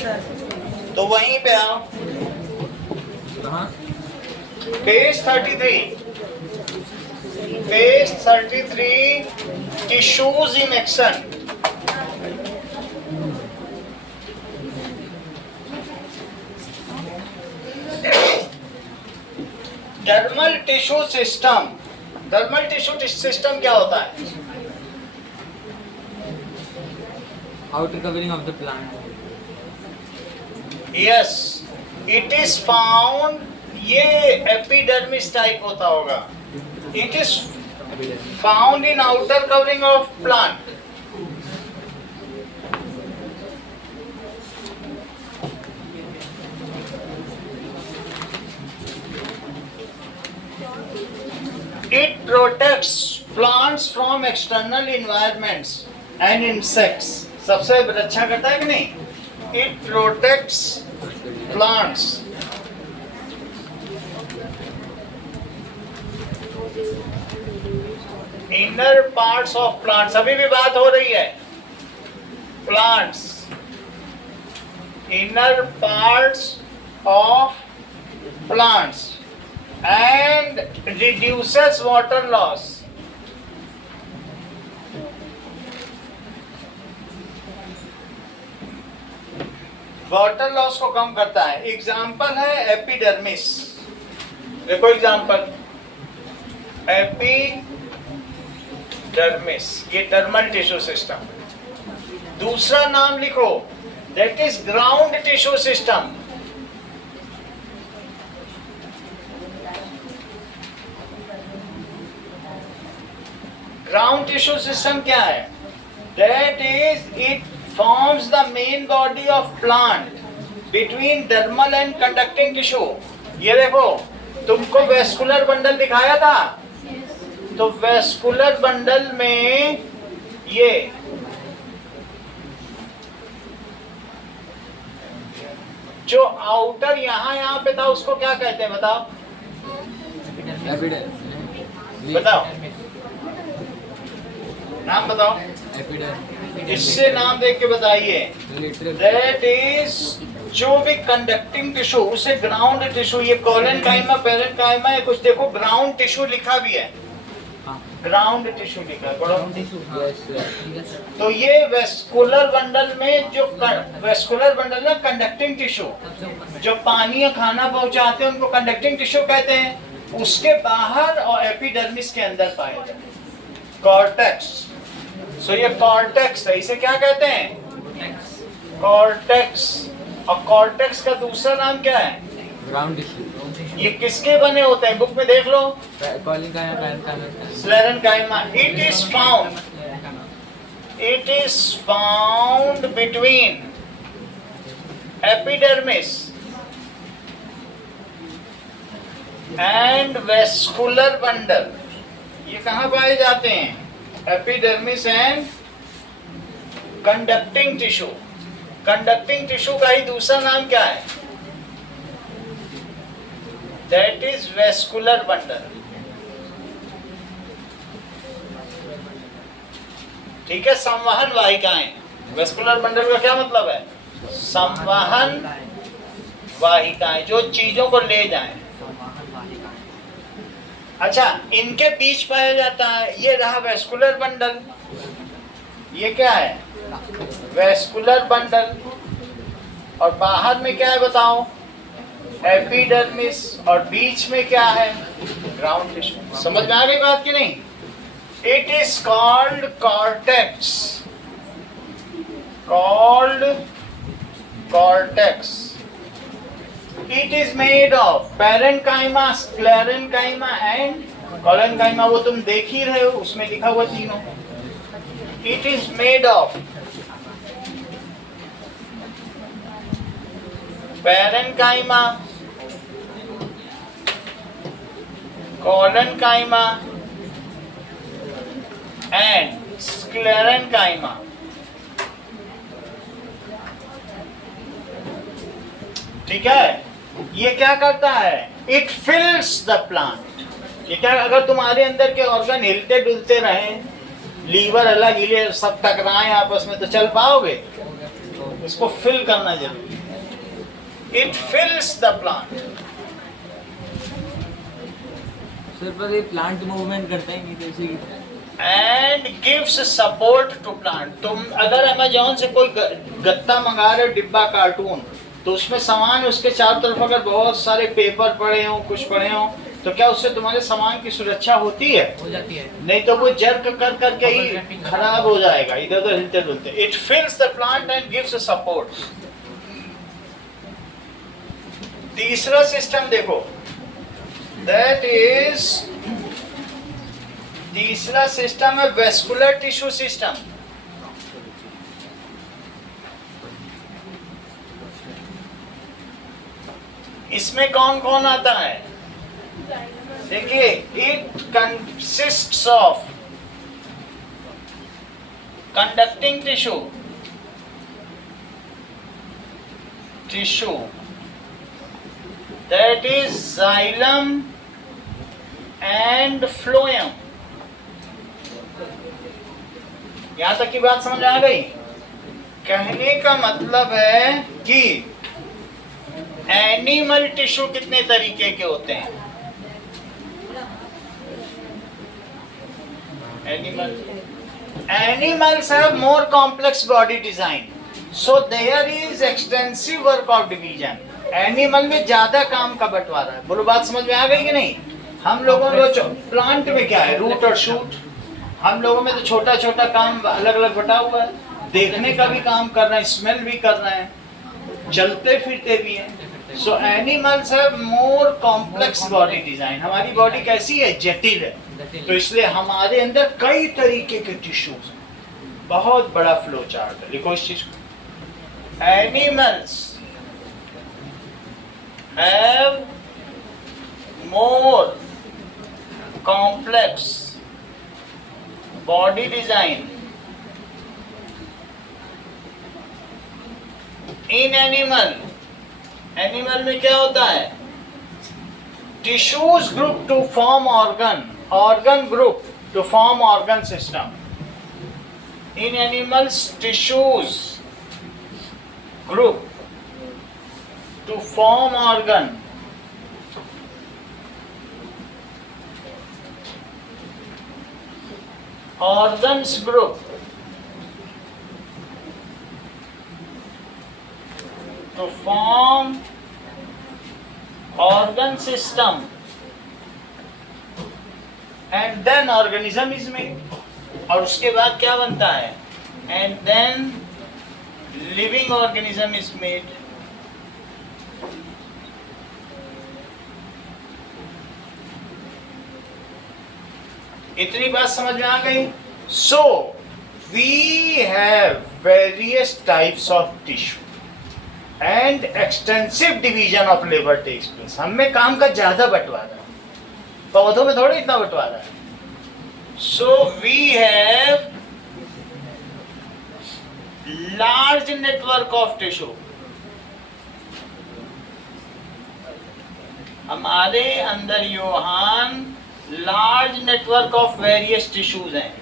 तो वहीं पे आओ, page 33, page 33, tissues in action. Dermal tissue system. Dermal tissue system क्या होता है? outer covering of the plant. Yes, it is found, ये एपिडर्मिस टाइप होता होगा। It is found in outer covering of plant. It protects plants from external environments and insects. सबसे अच्छा करता है कि नहीं? It protects plants. Inner parts of plants, अभी भी बात हो रही है। Plants, inner parts of plants and reduces water loss. Water loss को कम करता है। एग्जाम्पल है एपिडर्मिस। देखो एग्जाम्पल, एपिडर्मिस, ये डर्मल टिश्यू सिस्टम। दूसरा नाम लिखो, that is ground tissue system. Ground tissue system क्या है? That is, it forms the main body of plant between dermal and conducting tissue. ये देखो, तुमको वेस्कुलर बंडल दिखाया था, तो वेस्कुलर बंडल में ये जो आउटर यहाँ पे था उसको क्या कहते हैं बताओ? बताओ, नाम बताओ, इससे नाम देख के बताइए। दैट इज, जो भी कंडक्टिंग टिश्यू उसे ग्राउंड टिश्यू, ये कोलेनकाइमा, पेरेन्काइमा है, कुछ देखो ग्राउंड टिश्यू लिखा भी है, ग्राउंड टिश्यू लिखा है, पढ़ो। तो ये वेस्कुलर बंडल में जो वेस्कुलर बंडल है कंडक्टिंग टिश्यू, जो पानी या खाना पहुंचाते हैं उनको कंडक्टिंग टिश्यू कहते हैं। उसके बाहर और एपिडर्मिस के अंदर पाए जाते हैं कॉर्टेक्स। सो ये कॉर्टेक्स है, इसे क्या कहते हैं? कॉर्टेक्स। और कॉर्टेक्स का दूसरा नाम क्या है? Ground tissue. ये किसके बने होते हैं? बुक में देख लो, sclerenchyma. It is found between epidermis and vascular bundle. ये कहाँ पाए जाते हैं? Epidermis and conducting tissue. Conducting tissue का ही दूसरा नाम क्या है? That is vascular bundle. ठीक है, संवहन वाहिकाएं। वेस्कुलर बंडल का क्या मतलब है? संवहन वाहिकाएं, जो चीजों को ले जाएं। अच्छा, इनके बीच पाया जाता है, ये रहा वेस्कुलर बंडल। ये क्या है? Vascular bundle. और बाहर में क्या है बताओ? एपिडर्मिस। और बीच में क्या है? Ground tissue. समझ में आ गई बात की नहीं? It is called cortex, called cortex. It is made of parenchyma, sclerenchyma and collenchyma। वो तुम देख ही रहे हो, उसमें लिखा हुआ तीनों। It is made of parenchyma, collenchyma and sclerenchyma। ठीक है, ये क्या करता है? It fills the plant. ये क्या, अगर तुम्हारे अंदर के ऑर्गन हिलते डुलते रहें, लीवर अलग हिले, सब टकराएं आपस में, तो चल पाओगे? इसको फिल करना जरूरी है. It fills the plant. Sir पर ये प्लांट मूवमेंट करता ही नहीं जैसे कि And gives support to plant. तुम अगर अमेज़न से कोई गत्ता मंगा रहे हो, डिब्बा कार्टून, तो उसमें सामान उसके चारों तरफ अगर बहुत सारे पेपर पड़े हों, कुछ पड़े हों, तो क्या उससे तुम्हारे सामान की सुरक्षा होती है? हो जाती है. नहीं तो वो जर्क कर करके ही खराब हो जाएगा, इधर उधर हिलते डुलते. It fills the plant and gives support. तीसरा सिस्टम देखो, दैट इज तीसरा सिस्टम है वेस्कुलर टिश्यू सिस्टम. इसमें कौन कौन आता है? देखिए, it consists of conducting tissue that is xylem and phloem. यहां तक की बात समझ आ गई? कहने का मतलब है कि एनिमल टिश्यू कितने तरीके के होते हैं? Animals have more complex body design, so there is extensive work of division. Animal में ज्यादा काम का बंटवारा है. बोलो, बात समझ में आ गई कि नहीं? हम लोगों को प्लांट में क्या है, रूट और शूट. हम लोगों में तो छोटा छोटा काम अलग अलग बटा हुआ है. देखने का भी काम करना है, स्मेल भी करना है, चलते फिरते भी हैं. सो animals have more complex body design. हमारी बॉडी कैसी है? जटिल है. तो इसलिए हमारे अंदर कई तरीके के टिश्यूज हैं. बहुत बड़ा फ्लो चार्ट है. लिखो इस चीज को. Animals have more complex body design. In animal में क्या होता है? Tissues group to form organ group to form organ system. In animals, tissues group to form organ. Organs group to form organ system, and then organism is made. और उसके बाद क्या बनता है? And then living organism is made. इतनी बात समझ में आ गई? So we have various types of tissue and extensive division of labour takes place. हम में काम का ज्यादा बंटवारा है, पौधों में थोड़ा इतना बंटवारा है. So we have large network of tissue. हमारे अंदर योहान large network of various tissues हैं.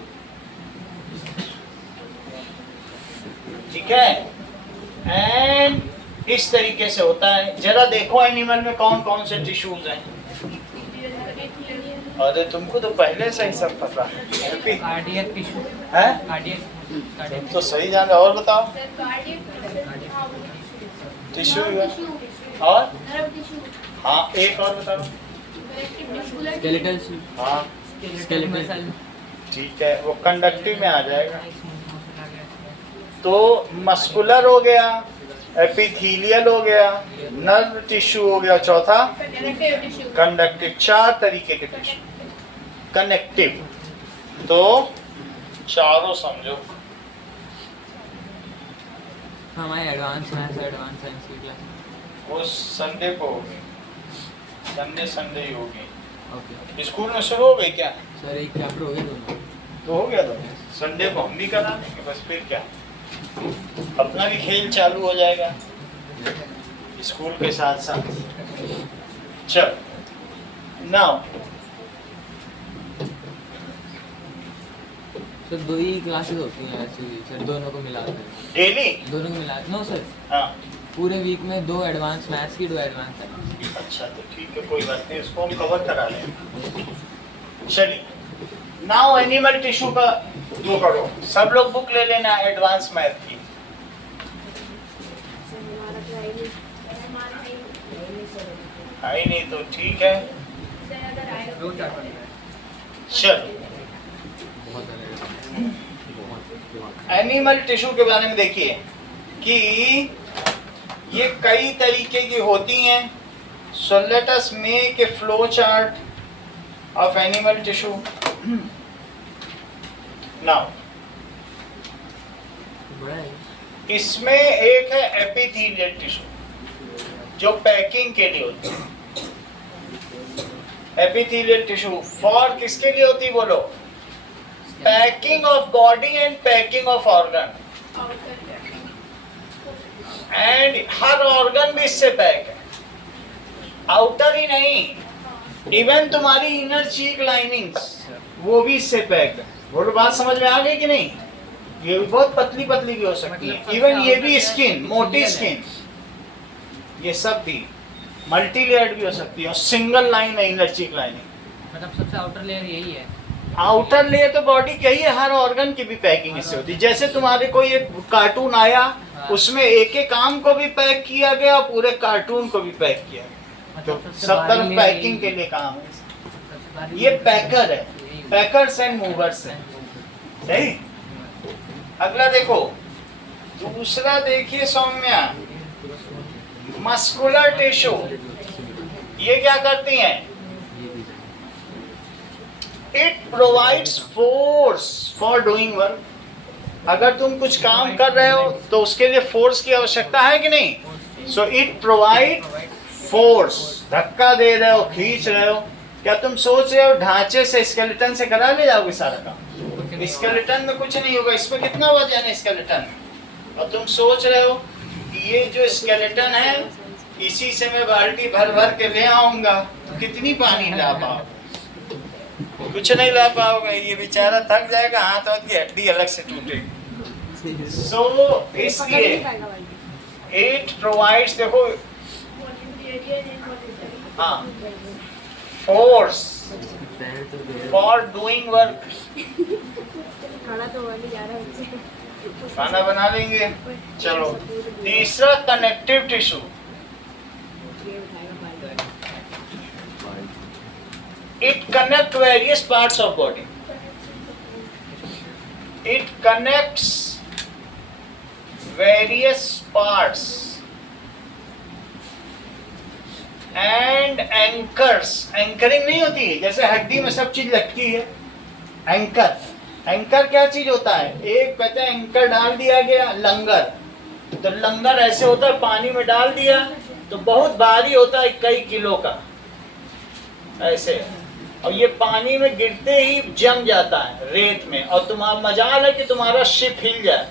ठीक है? एंड इस तरीके से होता है. जरा देखो एनिमल में कौन कौन से टिश्यूज हैं. अरे तुमको तो पहले से ही सब पता है. कार्डियक टिश्यू है? कार्डियक तो सही जान. और बताओ. टिश्यू और हाँ, एक और बताओ. स्केलेटल. हाँ, स्केलेटल. ठीक है, वो कंडक्टिव में आ जाएगा. तो मस्कुलर हो गया, एपिथेलियल हो गया, नर्व टिश्यू हो गया, चौथा कंडक्टिव. 4 तरीके के टिश्यू. कनेक्टिव तो चारों समझो. हमारे एडवांस साइंस की क्लास वो संडे को होगी. संडे ही होगी. ओके. स्कूल में शुरू हो गई क्या? सर एक चैप्टर हो गया दोनों. तो हो गया. तो संडे को हम भी करा देंगे. बस फिर क्या, अपना भी खेल चालू हो जाएगा स्कूल के साथ साथ. चल नाउ सर 2 ही क्लासेस होती हैं एक्चुअली सर, दोनों को मिला कर। डेली? दोनों को मिला नो सर, हाँ। पूरे वीक में 2 एडवांस मैथ्स की, 2 एडवांस साइंस। अच्छा तो ठीक है, कोई बात नहीं, इसको हम कवर करा लें। चलिए, नाउ एनिमल टिश्यू का वो करो, सब लोग बुक ले लेना एडवांस मैथ की। आई नहीं तो ठीक है, चलो। एनिमल टिश्यू के बारे में देखिए कि ये कई तरीके की होती हैं। So let us make a flow chart of animal tissue now. इसमें एक है एपिथेलियल टिश्यू जो पैकिंग के लिए होती है। एपिथेलियल टिश्यू फॉर किसके लिए होती है बोलो? Packing of body and packing of organ, and her organ भी इससे पैक है, आउटर ही नहीं, इवन तुम्हारी इनर चीक लाइनिंग्स वो भी इससे पैक है। बोलो बात समझ में आ गई कि नहीं? ये भी बहुत पतली पतली भी हो सकती है, इवन ये भी स्किन, मोटी स्किन, ये सब भी मल्टी लेयर्ड भी हो सकती है, और सिंगल लाइन है इनर चीक लाइनिंग। मतलब सबसे आउटर लेयर यही है। आउटर लेयर तो बॉडी की ही है, हर ऑर्गन की भी पैकिंग इससे होती है। जैसे तुम्हारे कोई एक कार्टून आया, उसमें एक एक आम को भी पैक किया गया, पूरे कार्टून को भी पैक किया गया, तो सब तरफ पैकिंग के लिए काम है। ये पैकर है, पैकर्स एंड मूवर्स है, सही। अगला देखो, दूसरा देखिए सौम्या, मस्कुलर टिश्यू। ये क्या करती हैं? It provides force for doing work. अगर तुम कुछ काम कर रहे हो तो उसके लिए फोर्स की आवश्यकता है कि नहीं? So it provide force. धक्का दे रहे हो, खींच रहे हो, क्या तुम सोच रहे हो ढांचे से, स्केलेटन से करा ले जाओगे सारा काम? स्केलेटन में कुछ नहीं होगा, इसमें कितना वजन है स्केलेटन में, और तुम सोच रहे हो ये जो स्केलेटन है इसी से मैं बाल्टी भर भर के ले आऊंगा, तो कितनी पानी ला पाओगे? कुछ नहीं ला पाओगे, ये बेचारा थक जाएगा, हाथ और की हड्डी अलग से टूटेगी। सो इसलिए इट प्रोवाइड्स, देखो हाँ, फोर्स फॉर डूइंग वर्क। खाना बना लेंगे, चलो। तीसरा connective tissue. It connects various parts of body. It connects various parts and anchors. Anchoring नहीं होती है, जैसे हड्डी में सब चीज लगती है। एंकर, एंकर क्या चीज होता है? एक कहते हैं एंकर डाल दिया गया, लंगर। तो लंगर ऐसे होता है, पानी में डाल दिया तो बहुत भारी होता है, कई किलो का, ऐसे, और ये पानी में गिरते ही जम जाता है रेत में, और तुम्हारा मजाल है कि तुम्हारा शिप हिल जाए।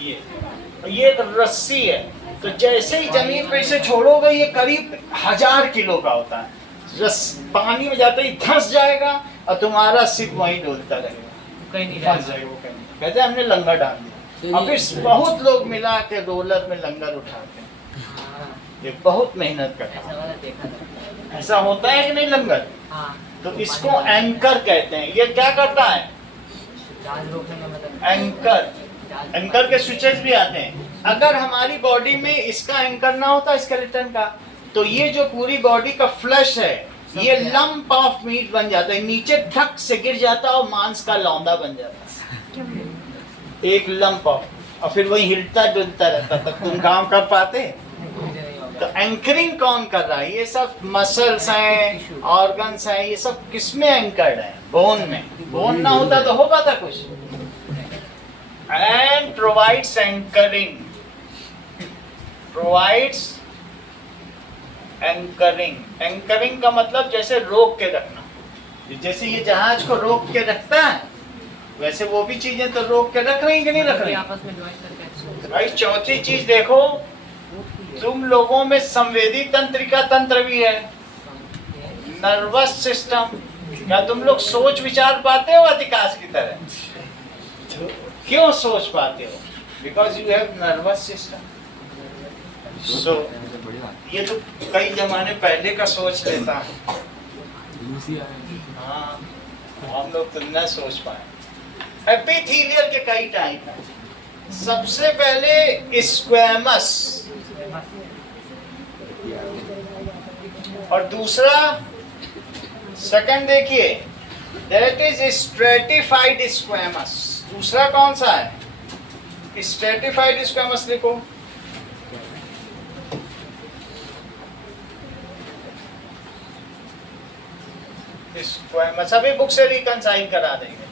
ये एक रस्सी है, तो जैसे ही जमीन पे इसे छोड़ोगे ये करीब 1000 किलो का होता है। पानी में जाते ही धंस जाएगा और तुम्हारा शिप वहीं डोलता रहेगा, कहीं नहीं फंस जाएगा वो कहीं। कहते हैं हमने लंगर डाल दिया। अब इस बहुत लोग मिला के रोलर में लंगर उठाते हैं, ये बहुत मेहनत का काम। ऐसा होता है कि नहीं लंगर? तो इसको एंकर कहते हैं। ये क्या करता है? एंकर, एंकर के स्विचेस भी आते हैं। अगर हमारी बॉडी में इसका एंकर ना होता स्केलेटन का, तो ये जो पूरी बॉडी का फ्लैश है ये लंप ऑफ मीट बन जाता है, नीचे धक से गिर जाता और मांस का लौंदा बन जाता, एक लंप ऑफ, और फिर वही हिलता डुलता रहता, तब तुम काम कर पाते? तो एंकरिंग कौन कर रहा है? ये सब मसल्स हैं, ऑर्गन्स हैं, ये सब किसमें एंकर्ड है? बोन में। बोन ना होता तो हो पाता कुछ? And provides anchoring, provides anchoring. Anchoring का मतलब जैसे रोक के रखना, जैसे ये जहाज को रोक के रखता है वैसे वो भी चीजें तो रोक के रख रही कि नहीं रख रही? भाई चौथी चीज देखो, तुम लोगों में संवेदी तंत्रिका तंत्र भी है, नर्वस सिस्टम, क्या तुम लोग सोच विचार पाते हो अधिकांश की तरह? क्यों सोच पाते हो? Because you have nervous system. So ये तो कई जमाने पहले का सोच लेता है। हाँ, हम लोग तो न सोच पाए। एपिथेलियल के कई टाइप हैं। सबसे पहले स्क्वैमस, और दूसरा सेकंड देखिए, दैट इज स्ट्रेटिफाइड स्क्वैमस। दूसरा कौन सा है? स्ट्रेटिफाइड स्क्वैमस लिखो। स्क्वैमस अभी बुक से रिकंसाइल करा देंगे।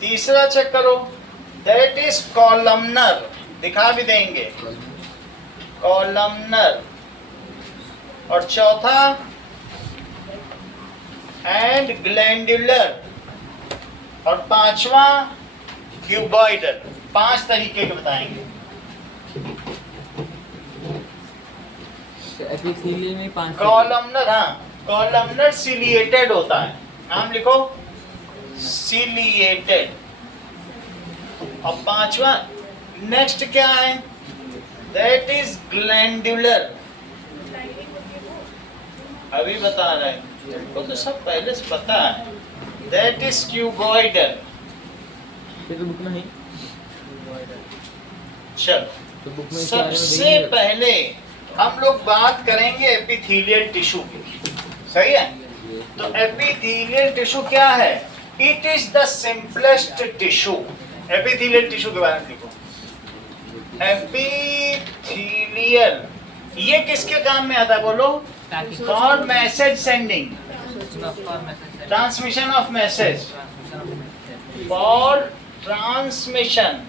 तीसरा चेक करो, दैट इज कॉलमनर, दिखा भी देंगे, कॉलमनर। और चौथा एंड ग्लैंडुलर, और पांचवा क्यूबॉइडल। 5 तरीके के बताएंगे। एपिथेलियल में 5 कॉलमनर, हाँ, कॉलमनर सिलिएटेड होता है, नाम लिखो, सिलिएटेड। और पांचवा नेक्स्ट क्या है? That is glandular. अभी बता रहे हैं, वो तो सब पहले से पता है। That is cuboidal. तो बुक में है। चलो, तो बुक में सबसे पहले हम लोग बात करेंगे एपिथेलियल टिश्यू की, सही है? तो एपिथेलियल टिश्यू क्या है? It is the simplest tissue. Epithelial tissue के बारे में लिखो, एपिथेलियल। ये किसके काम में आता है बोलो? For message sending, transmission of message, for transmission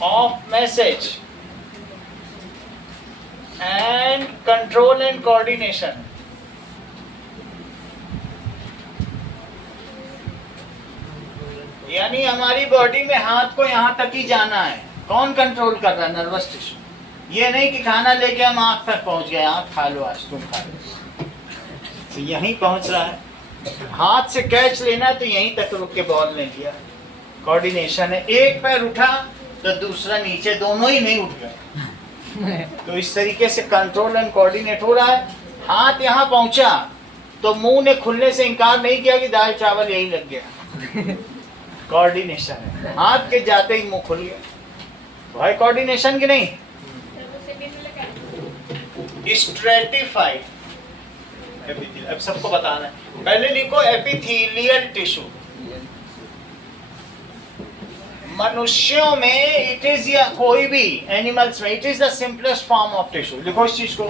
of message and control and coordination. यानी हमारी बॉडी में हाथ को यहाँ तक ही जाना है। कौन कंट्रोल कर रहा है? Nervous tissue. ये नहीं कि खाना लेके हम आँख तक पहुँच गए, आँख खा लो आज, तुम खा लो, तो यहीं पहुँच रहा है। हाथ से कैच लेना तो यहीं तक रुक के बॉल ले लिया। कोऑर्डिनेशन है। एक पैर उठा तो दूसरा नीचे, दोनों ही नहीं उठ गए। तो इस तरीके से कंट्रोल एंड कोऑर्डिनेट हो रहा है। हाथ यहाँ पहुंचा तो मुंह ने खुलने से इनकार नहीं किया कि दाल चावल यही लग गया। कोऑर्डिनेशन है। हाथ के जाते ही मुंह खुल गया। भाई कोऑर्डिनेशन की नहीं? स्ट्रेटिफाइड एपिथेलियल, अब सबको बताना है। पहले लिखो एपिथेलियल टिश्यू। मनुष्यों में इट इज, या कोई भी एनिमल्स में, it is the simplest form of tissue. लिखो इस चीज को,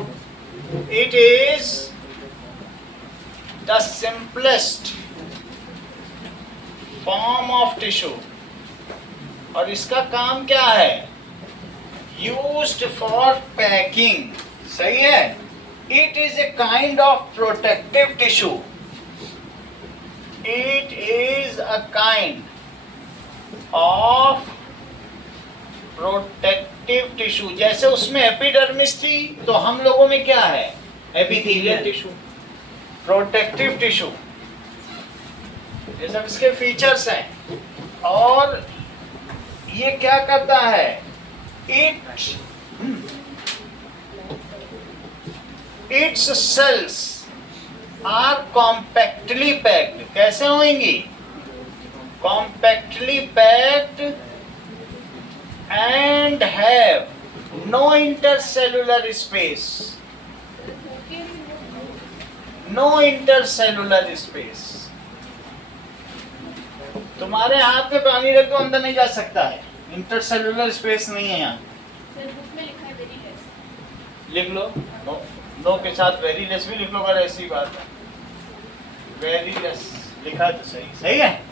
it is the simplest form of tissue. और इसका काम क्या है? यूज्ड फॉर पैकिंग, सही है? It is a kind of protective tissue. It is a kind of protective tissue. जैसे उसमें एपिडर्मिस थी, तो हम लोगों में क्या है? Epithelial tissue, protective tissue. ये सब इसके फीचर्स हैं। और ये क्या करता है? Its cells are compactly packed. कैसे होंगी? compactly packed and have no intercellular space. No intercellular space. तुम्हारे हाथ में पानी रख दो, अंदर नहीं जा सकता है। इंटरसेलुलर स्पेस नहीं है यहाँ। लिख लो, नो के साथ वेरी लेस भी लिख लो अगर ऐसी बात है। वेरी लेस लिखा तो सही, सही है।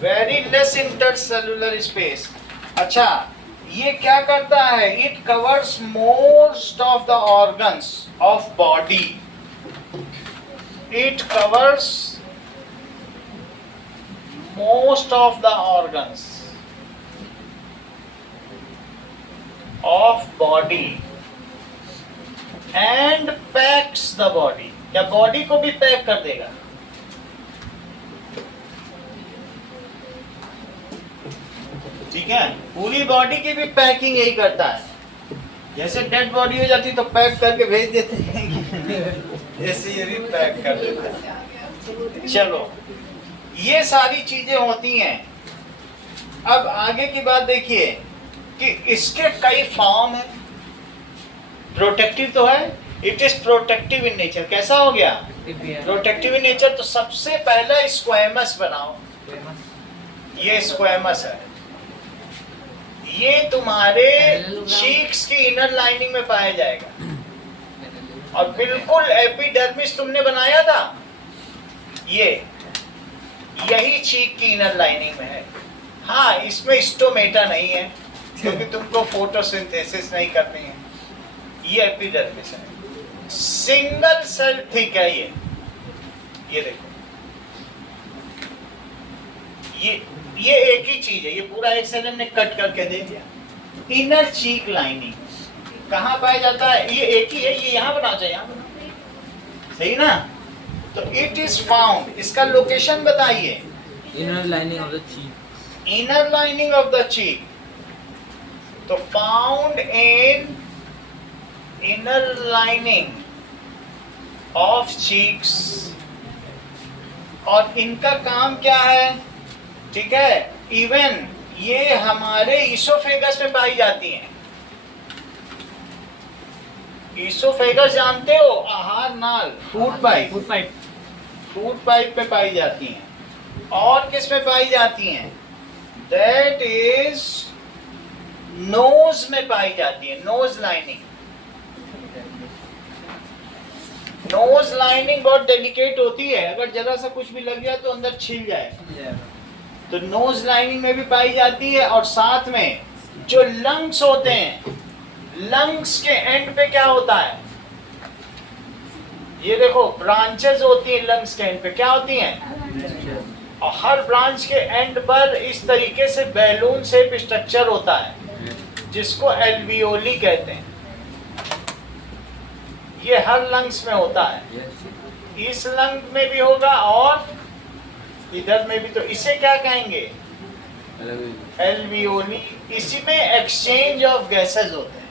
Very less intercellular space. अच्छा, ये क्या करता है? It covers most of the organs of body. It covers most of the organs of body and packs the body. या बॉडी को भी पैक कर देगा? ठीक है, पूरी बॉडी की भी पैकिंग यही करता है। जैसे डेड बॉडी हो जाती तो पैक करके भेज देते हैं, ऐसे ये भी पैक कर देते हैं। चलो, ये सारी चीजें होती हैं। अब आगे की बात देखिए कि इसके कई फॉर्म है। प्रोटेक्टिव तो है, it is protective in nature. कैसा हो गया? Protective in nature. तो सबसे पहला स्क्वैमस बनाओ। ये स्क्वैमस है, ये तुम्हारे चीक्स की इनर लाइनिंग में पाया जाएगा। और बिल्कुल एपिडर्मिस तुमने बनाया था, ये यही चीक की इनर लाइनिंग में है। हाँ, इसमें स्टोमेटा नहीं है क्योंकि तुमको फोटोसिंथेसिस नहीं करनी है। ये एपिडर्मिस है, सिंगल सेल थिक है ये देखो, ये एक ही चीज है। ये पूरा एक सेल हमने कट करके दे दिया। इनर चीक लाइनिंग कहाँ पाया जाता है? ये एक ही है, ये यहाँ बना चाहिए, यहाँ बना, सही ना? तो इट इज फाउंड, इसका लोकेशन बताइए। Inner lining of the cheek. Inner lining of the cheek, तो found in inner lining of cheeks. और इनका काम क्या है? ठीक है, इवन ये हमारे ईसोफेगस में पाई जाती हैं। ईसोफेगस जानते हो? आहार नाल, फूड पाइप पे पाई जाती हैं। और किस में पाई जाती हैं? दैट इज नोज में पाई जाती है, नोज लाइनिंग। नोज लाइनिंग बहुत डेलिकेट होती है, अगर जरा सा कुछ भी लग गया तो अंदर छिल जाए। तो नोज लाइनिंग में भी पाई जाती है। और साथ में जो लंग्स होते हैं, लंग्स के एंड पे क्या होता है? ये देखो, ब्रांचेस होती हैं लंग्स के एंड पे, क्या होती हैं? और हर ब्रांच के एंड पर इस तरीके से बैलून शेप स्ट्रक्चर होता है जिसको एल्वियोली कहते हैं। ये हर लंग्स में होता है, इस लंग में भी होगा और इधर में भी। तो इसे क्या कहेंगे? एल्वियोली। इसी में एक्सचेंज ऑफ गैसेस होते हैं।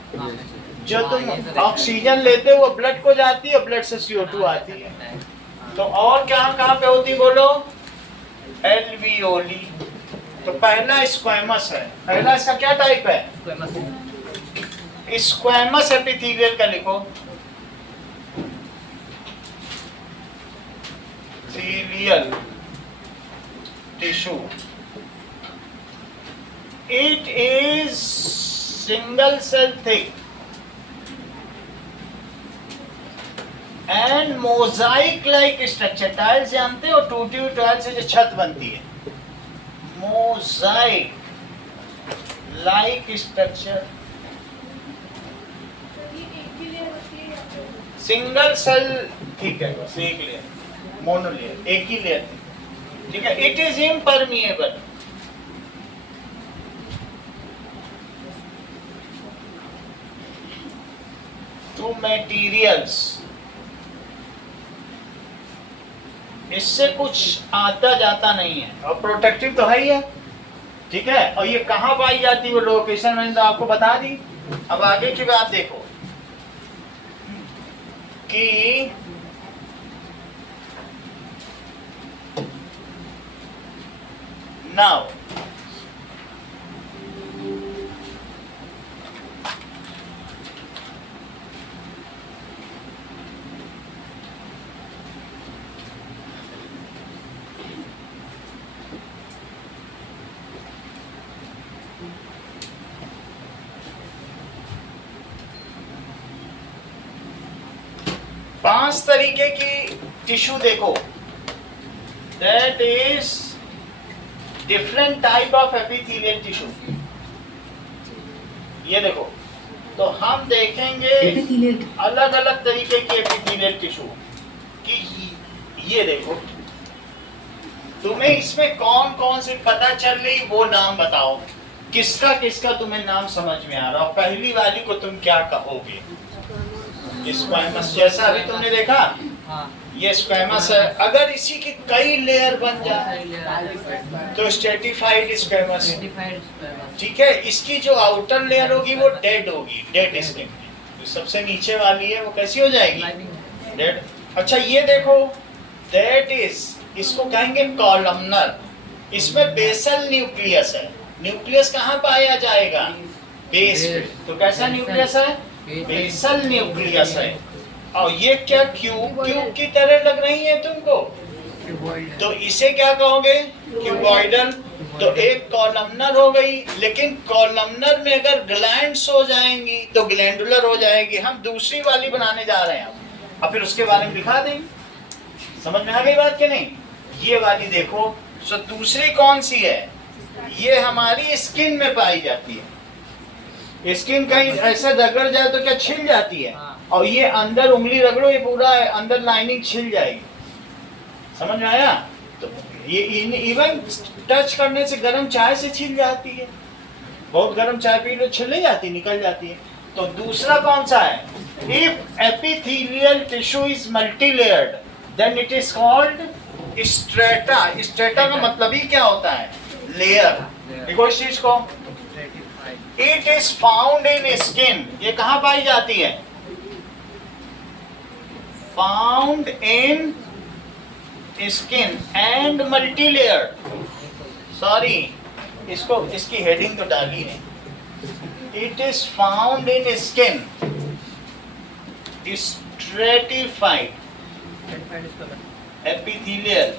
जो तुम ऑक्सीजन लेते हो वो ब्लड को जाती है, ब्लड से CO2 आती है। तो और कहाँ पे होती, बोलो? एल्वियोली। तो पहला स्क्वैमस है। पहला इसका क्या टाइप है? स्क्वैमस एपिथेलियल का लिखो, epithelial tissue. It is single cell thick and mosaic like structure। Tiles जानते हो? टूटी हुई टाइल से जो छत बनती है, mosaic like structure. Single cell ठीक है, बस एक लेयर, मोनोलेयर, एक ही लेयर, ठीक है। It is impermeable. To materials, इससे कुछ आता जाता नहीं है। और प्रोटेक्टिव तो है ही है, ठीक है। और ये कहाँ पाई जाती है? वो लोकेशन मैंने तो आपको बता दी। अब आगे की बात देखो कि नाउ पांच तरीके की टिश्यू देखो, that is different type of epithelial tissue. ये देखो, तो हम देखेंगे अलग अलग तरीके की एपिथेलियल टिश्यू कि ये देखो, तुम्हें इसमें कौन कौन सी पता चल रही वो नाम बताओ। किसका किसका तुम्हें नाम समझ में आ रहा? पहली वाली को तुम क्या कहोगे? स्क्वैमस, जैसा अभी तुमने देखा हाँ ये स्क्वेमस है। अगर इसी की कई लेयर बन जाए तो स्ट्रेटिफाइड स्क्वेमस, ठीक है। इसकी जो आउटर लेयर होगी वो डेड होगी, डेड स्किन। तो सबसे नीचे वाली है वो कैसी हो जाएगी, डेड। अच्छा ये देखो, दैट इज, इसको कहेंगे कॉलमनर। इसमें बेसल न्यूक्लियस है। न्यूक्लियस कहाँ पाया जाएगा, बेस पे। तो कैसा न्यूक्लियस है, बेसल न्यूक्लियस है। और ये क्या क्यूब की तरह लग रही है तुमको, तो इसे क्या कहोगे, क्यूबॉइडल। तो एक कॉलमनर हो गई, लेकिन कॉलमनर में अगर ग्लैंड्स हो जाएंगी तो ग्लैंडुलर हो जाएगी। हम दूसरी वाली बनाने जा रहे हैं अब फिर उसके बारे में दिखा देंगे। समझ में आ गई बात कि नहीं। ये वाली देखो, सो दूसरी कौन सी है, ये हमारी स्किन में पाई जाती है। स्किन कहीं ऐसे रगड़ जाए तो क्या छिल जाती है, और ये अंदर उंगली रगड़ो, ये पूरा अंदर लाइनिंग छिल जाएगी। समझ में आया। तो ये इवन टच करने से गर्म चाय से छिल जाती है। बहुत गर्म चाय पी लो, छिल नहीं जाती, निकल जाती है। तो दूसरा कौन सा है, if epithelial tissue is multilayered then it is called strata. Strata का मतलब ही क्या होता है, लेयर। देखो इस चीज को, it is found in skin. ये कहां पाई जाती है, found in skin and multilayered. Sorry, इसको इसकी हेडिंग तो डाली है। It is found in skin stratified epithelial,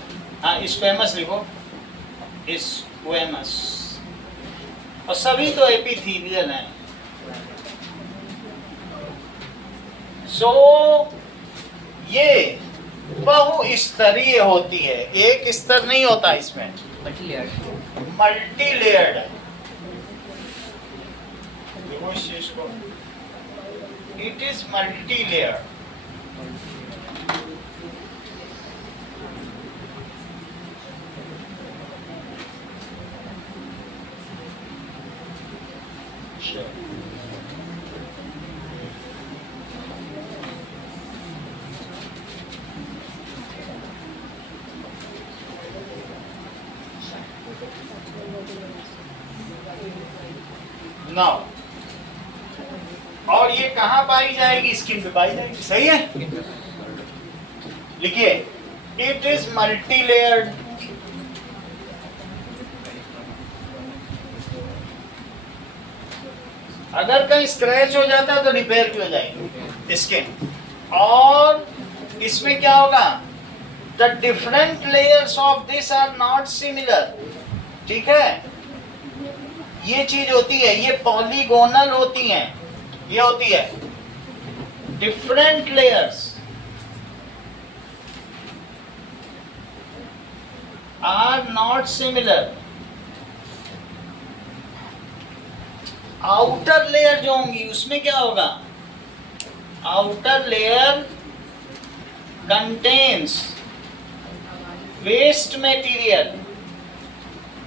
हाँ स्क्वेमस लिखो, स्क्वेमस। और सभी तो एपिथेलियल हैं। सो ये बहुस्तरीय होती है, एक स्तर नहीं होता इसमें, मल्टीलेयर्ड है। देखो इस चीज को, इट इज मल्टीलेयर्ड। नाउ, और ये कहां पाई जाएगी, स्किन पे पाई जाएगी। सही है, लिखिए, इट इज मल्टीलेयर्ड। अगर कहीं स्क्रैच हो जाता है तो रिपेयर भी हो जाएगी स्किन। और इसमें क्या होगा, the different layers of this are not similar. ठीक है, ये चीज होती है, ये पॉलीगोनल होती हैं, ये होती है different layers are not similar. Outer layer जो होंगी उसमें क्या होगा, outer layer contains waste material.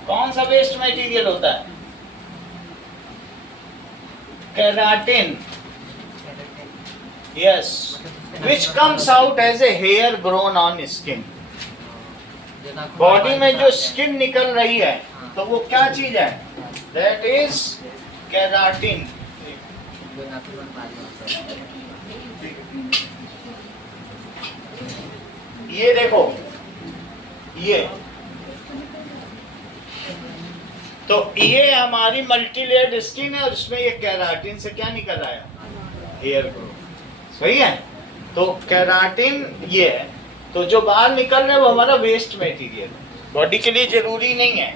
कौन सा वेस्ट मटेरियल होता है, keratin, yes, which comes out as a hair grown on skin। Body में जो स्किन निकल रही है तो वो क्या चीज है, that is केराटिन। ये देखो, ये तो ये हमारी मल्टीलेयर्ड स्किन है, और इसमें ये केराटिन से क्या निकल रहा है, हेयर ग्रोथ। सही है, तो केराटिन ये है। तो जो बाहर निकल रहा है वो हमारा वेस्ट मटेरियल, बॉडी के लिए जरूरी नहीं है।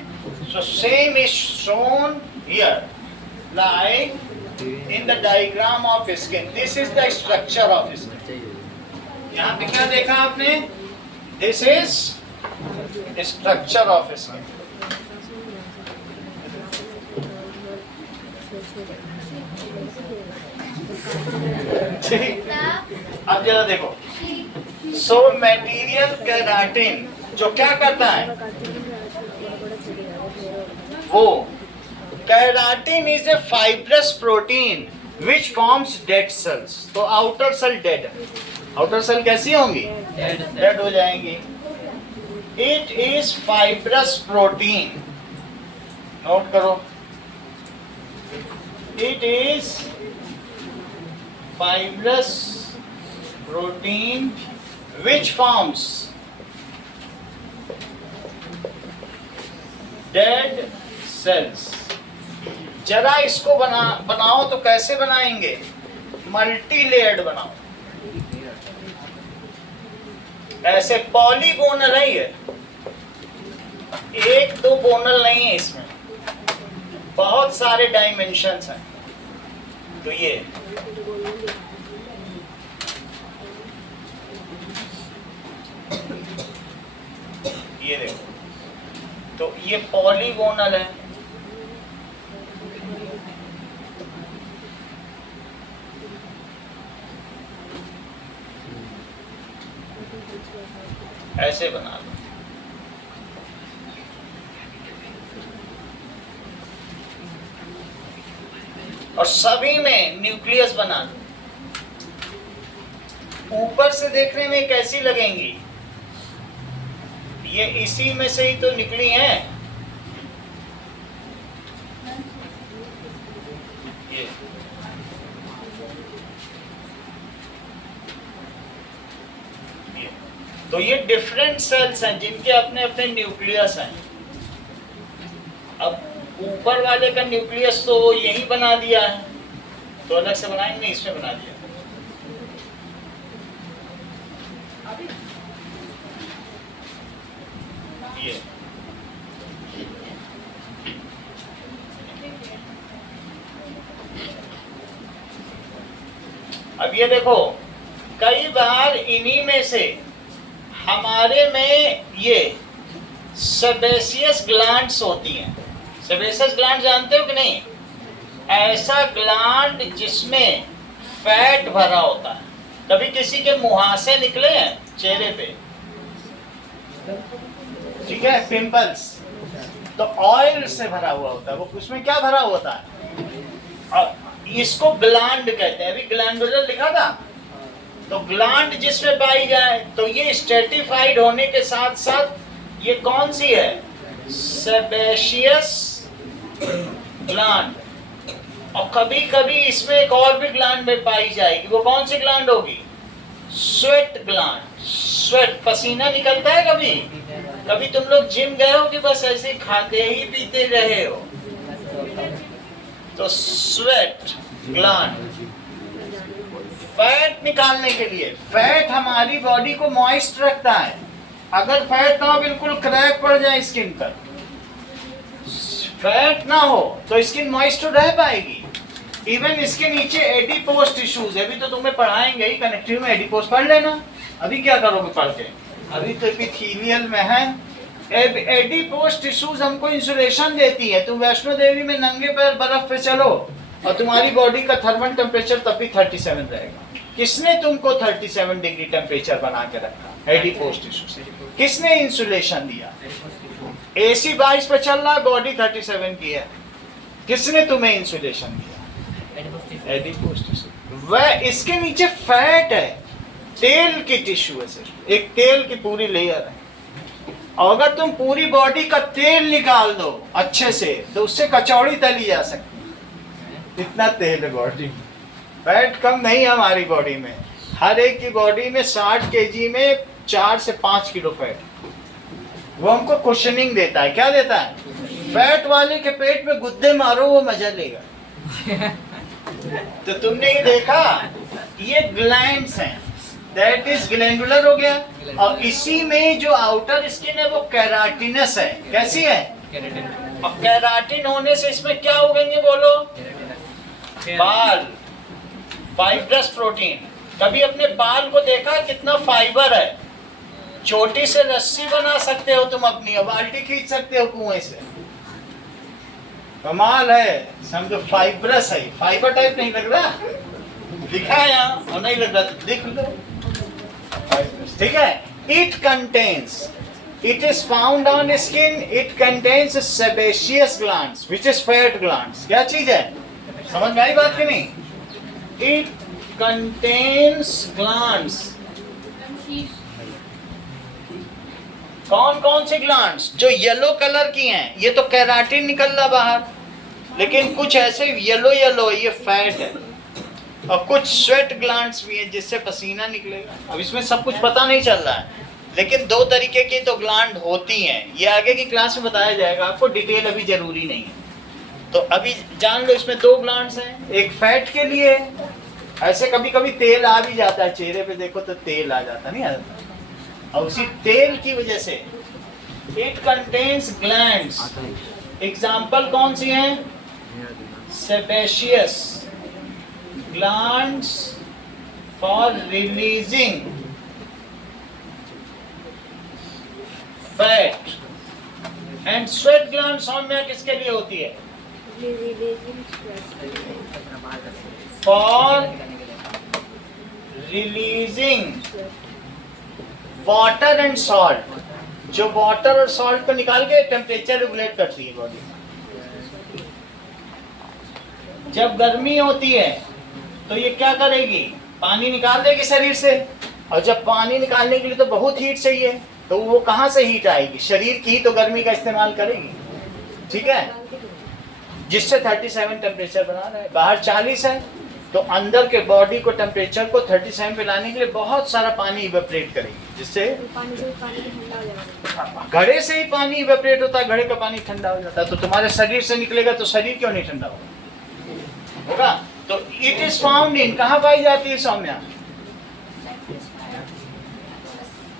So same is shown here like in the diagram of skin. This is the structure of skin. यहाँ पे क्या देखा आपने, this is structure of skin. अब जरा देखो, सो मटेरियल केराटिन जो क्या करता है, वो keratin is a fibrous protein which forms dead cells. तो outer cell dead, outer cell कैसी होंगी, डेड हो जाएंगी। It is fibrous protein, note करो, it is fibrous protein which forms dead cells। जरा इसको बनाओ तो कैसे बनाएंगे? मल्टी लेयर्ड बनाओ, ऐसे पॉलीगोनल है ये, एक दो गोनल नहीं है इसमें, बहुत सारे डायमेंशंस हैं। तो ये देखो, तो ये पॉलीगोनल है, ऐसे बना लो। और सभी में न्यूक्लियस बना दो। ऊपर से देखने में कैसी लगेंगी? ये इसी में से ही तो निकली हैं। ये तो ये डिफरेंट सेल्स हैं जिनके अपने अपने न्यूक्लियस हैं। अब ऊपर वाले का न्यूक्लियस तो यही बना दिया है, तो अलग से बनाएंगे, इसमें बना दिया। ये अब ये देखो, कई बार इन्हीं में से हमारे में ये सेबेशियस ग्लैंड्स होती हैं। सेबेशियस ग्लैंड जानते हो कि नहीं? ऐसा ग्लैंड जिसमें फैट भरा होता है। कभी किसी के मुहासे निकले हैं चेहरे पे, ठीक है, पिंपल्स, तो ऑयल से भरा हुआ होता है वो। उसमें क्या भरा होता है? और इसको ग्लैंड कहते हैं। अभी ग्लैंडुलर लिखा था, तो ग्लैंड जिसमें पाई जाए, तो ये स्ट्रेटिफाइड होने के साथ साथ ये कौन सी है? Sebaceous gland. और कभी कभी इसमें एक और भी ग्लैंड में पाई जाएगी। वो कौन सी ग्लैंड होगी? Sweat gland. स्वेट, पसीना निकलता है कभी? कभी तुम लोग जिम गए हो कि बस ऐसे खाते ही पीते रहे हो? तो स्वेट ग्लैंड फैट निकालने के लिए। फैट हमारी बॉडी को मॉइस्ट रखता है। अगर फैट ना हो, बिल्कुल क्रैक पड़ जाए स्किन पर, फैट ना हो तो स्किन मॉइस्ट तो रह पाएगी। इवन इसके नीचे एडिपोज टिश्यूज है, अभी तो तुम्हें पढ़ाएंगे ही, कनेक्टिव में एडिपोज पढ़ लेना। अभी क्या करोगे पढ़ के? अभी तो एपिथेलियल में है। एडिपोज टिश्यूज हमको इंसुलेशन देती है। तुम वैष्णो देवी में नंगे पैर बर्फ पे चलो और तुम्हारी बॉडी का थर्मल टेम्परेचर तब भी 37 रहेगा। किसने तुमको 37 डिग्री टेम्परेचर बना के रखा? एडिपोज टिश्यू से। किसने इंसुलेशन दिया? AC 22 पे चल रहा, बॉडी 37 की है। किसने तुम्हें इंसुलेशन दिया? Adipose tissue. वह इसके नीचे फैट है, तेल की टिश्यू है, सिर्फ एक तेल की पूरी लेयर है। और अगर तुम पूरी बॉडी का तेल निकाल दो अच्छे से, तो उससे कचौड़ी तली जा सकती। इतना तेल है बॉडी। फैट कम नहीं है हमारी बॉडी में। हर एक की बॉडी में 60 kg में 4 से 5 किलो फैट। वो हमको कुशनिंग देता है। क्या देता है? फैट वाले के पेट में गुद्दे मारो, वो मजा लेगा। तो तुमने ये देखा, ये ग्लैंड्स हैं, दैट इज ग्लैंडुलर हो गया। और इसी में जो आउटर स्किन है वो कैराटिनस है। कैसी है? और कैराटिन होने से इसमें क्या उगेंगे बोलो? बाल, फाइब्रस प्रोटीन। कभी अपने बाल को देखा कितना फाइबर है? छोटी से रस्सी बना सकते हो तुम अपनी, बाल्टी खींच सकते हो कुएं से। कमाल है, समझो फाइब्रस है। फाइबर टाइप नहीं लग रहा? दिखा यहाँ और नहीं लग रहा, देख लो, ठीक है। It contains, it is found on skin, it contains sebaceous glands which is fat glands। क्या चीज है? समझ में आई बात कि नहीं? It contains glands कौन कौन सी ग्लैंड्स जो येलो कलर की हैं, ये तो केराटिन निकल रहा बाहर, लेकिन कुछ ऐसे येलो येलो ये फैट है, और कुछ स्वेट ग्लैंड्स भी हैं जिससे पसीना निकलेगा। अब इसमें सब कुछ पता नहीं चल रहा है, लेकिन दो तरीके की तो ग्लैंड होती हैं, ये आगे की क्लास में बताया जाएगा आपको, डिटेल अभी जरूरी नहीं है। तो अभी जान लो इसमें दो ग्लैंड्स हैं, एक फैट के लिए, ऐसे कभी कभी तेल आ भी जाता है चेहरे पे, देखो तो तेल आ जाता नहीं आता, और उसी तेल की वजह से इट कंटेन्स ग्लैंड्स। एग्जाम्पल कौन सी हैं? Sebaceous glands for releasing fat, and sweat gland Saumya किसके लिए होती है? For releasing water and salt, जो वाटर और सॉल्ट को निकाल के टेम्परेचर रेगुलेट करती है बॉडी। जब गर्मी होती है तो ये क्या करेगी? पानी निकाल देगी शरीर से, और जब पानी निकालने के लिए तो बहुत हीट चाहिए, तो वो कहाँ से हीट आएगी? शरीर की ही तो गर्मी का इस्तेमाल करेगी, ठीक है, जिससे 37 टेम्परेचर बना रहा है। बाहर 40 है, तो अंदर के बॉडी को टेम्परेचर को 37 पे लाने के लिए बहुत सारा पानी इवेपरेट करेगी, जिससे घड़े से ही पानी इवेपरेट होता है, घड़े का पानी ठंडा हो जाता है, तो तुम्हारे शरीर से निकलेगा तो शरीर क्यों नहीं ठंडा होगा? तो इट इज फाउंड इन, कहाँ पाई जाती है सौम्या?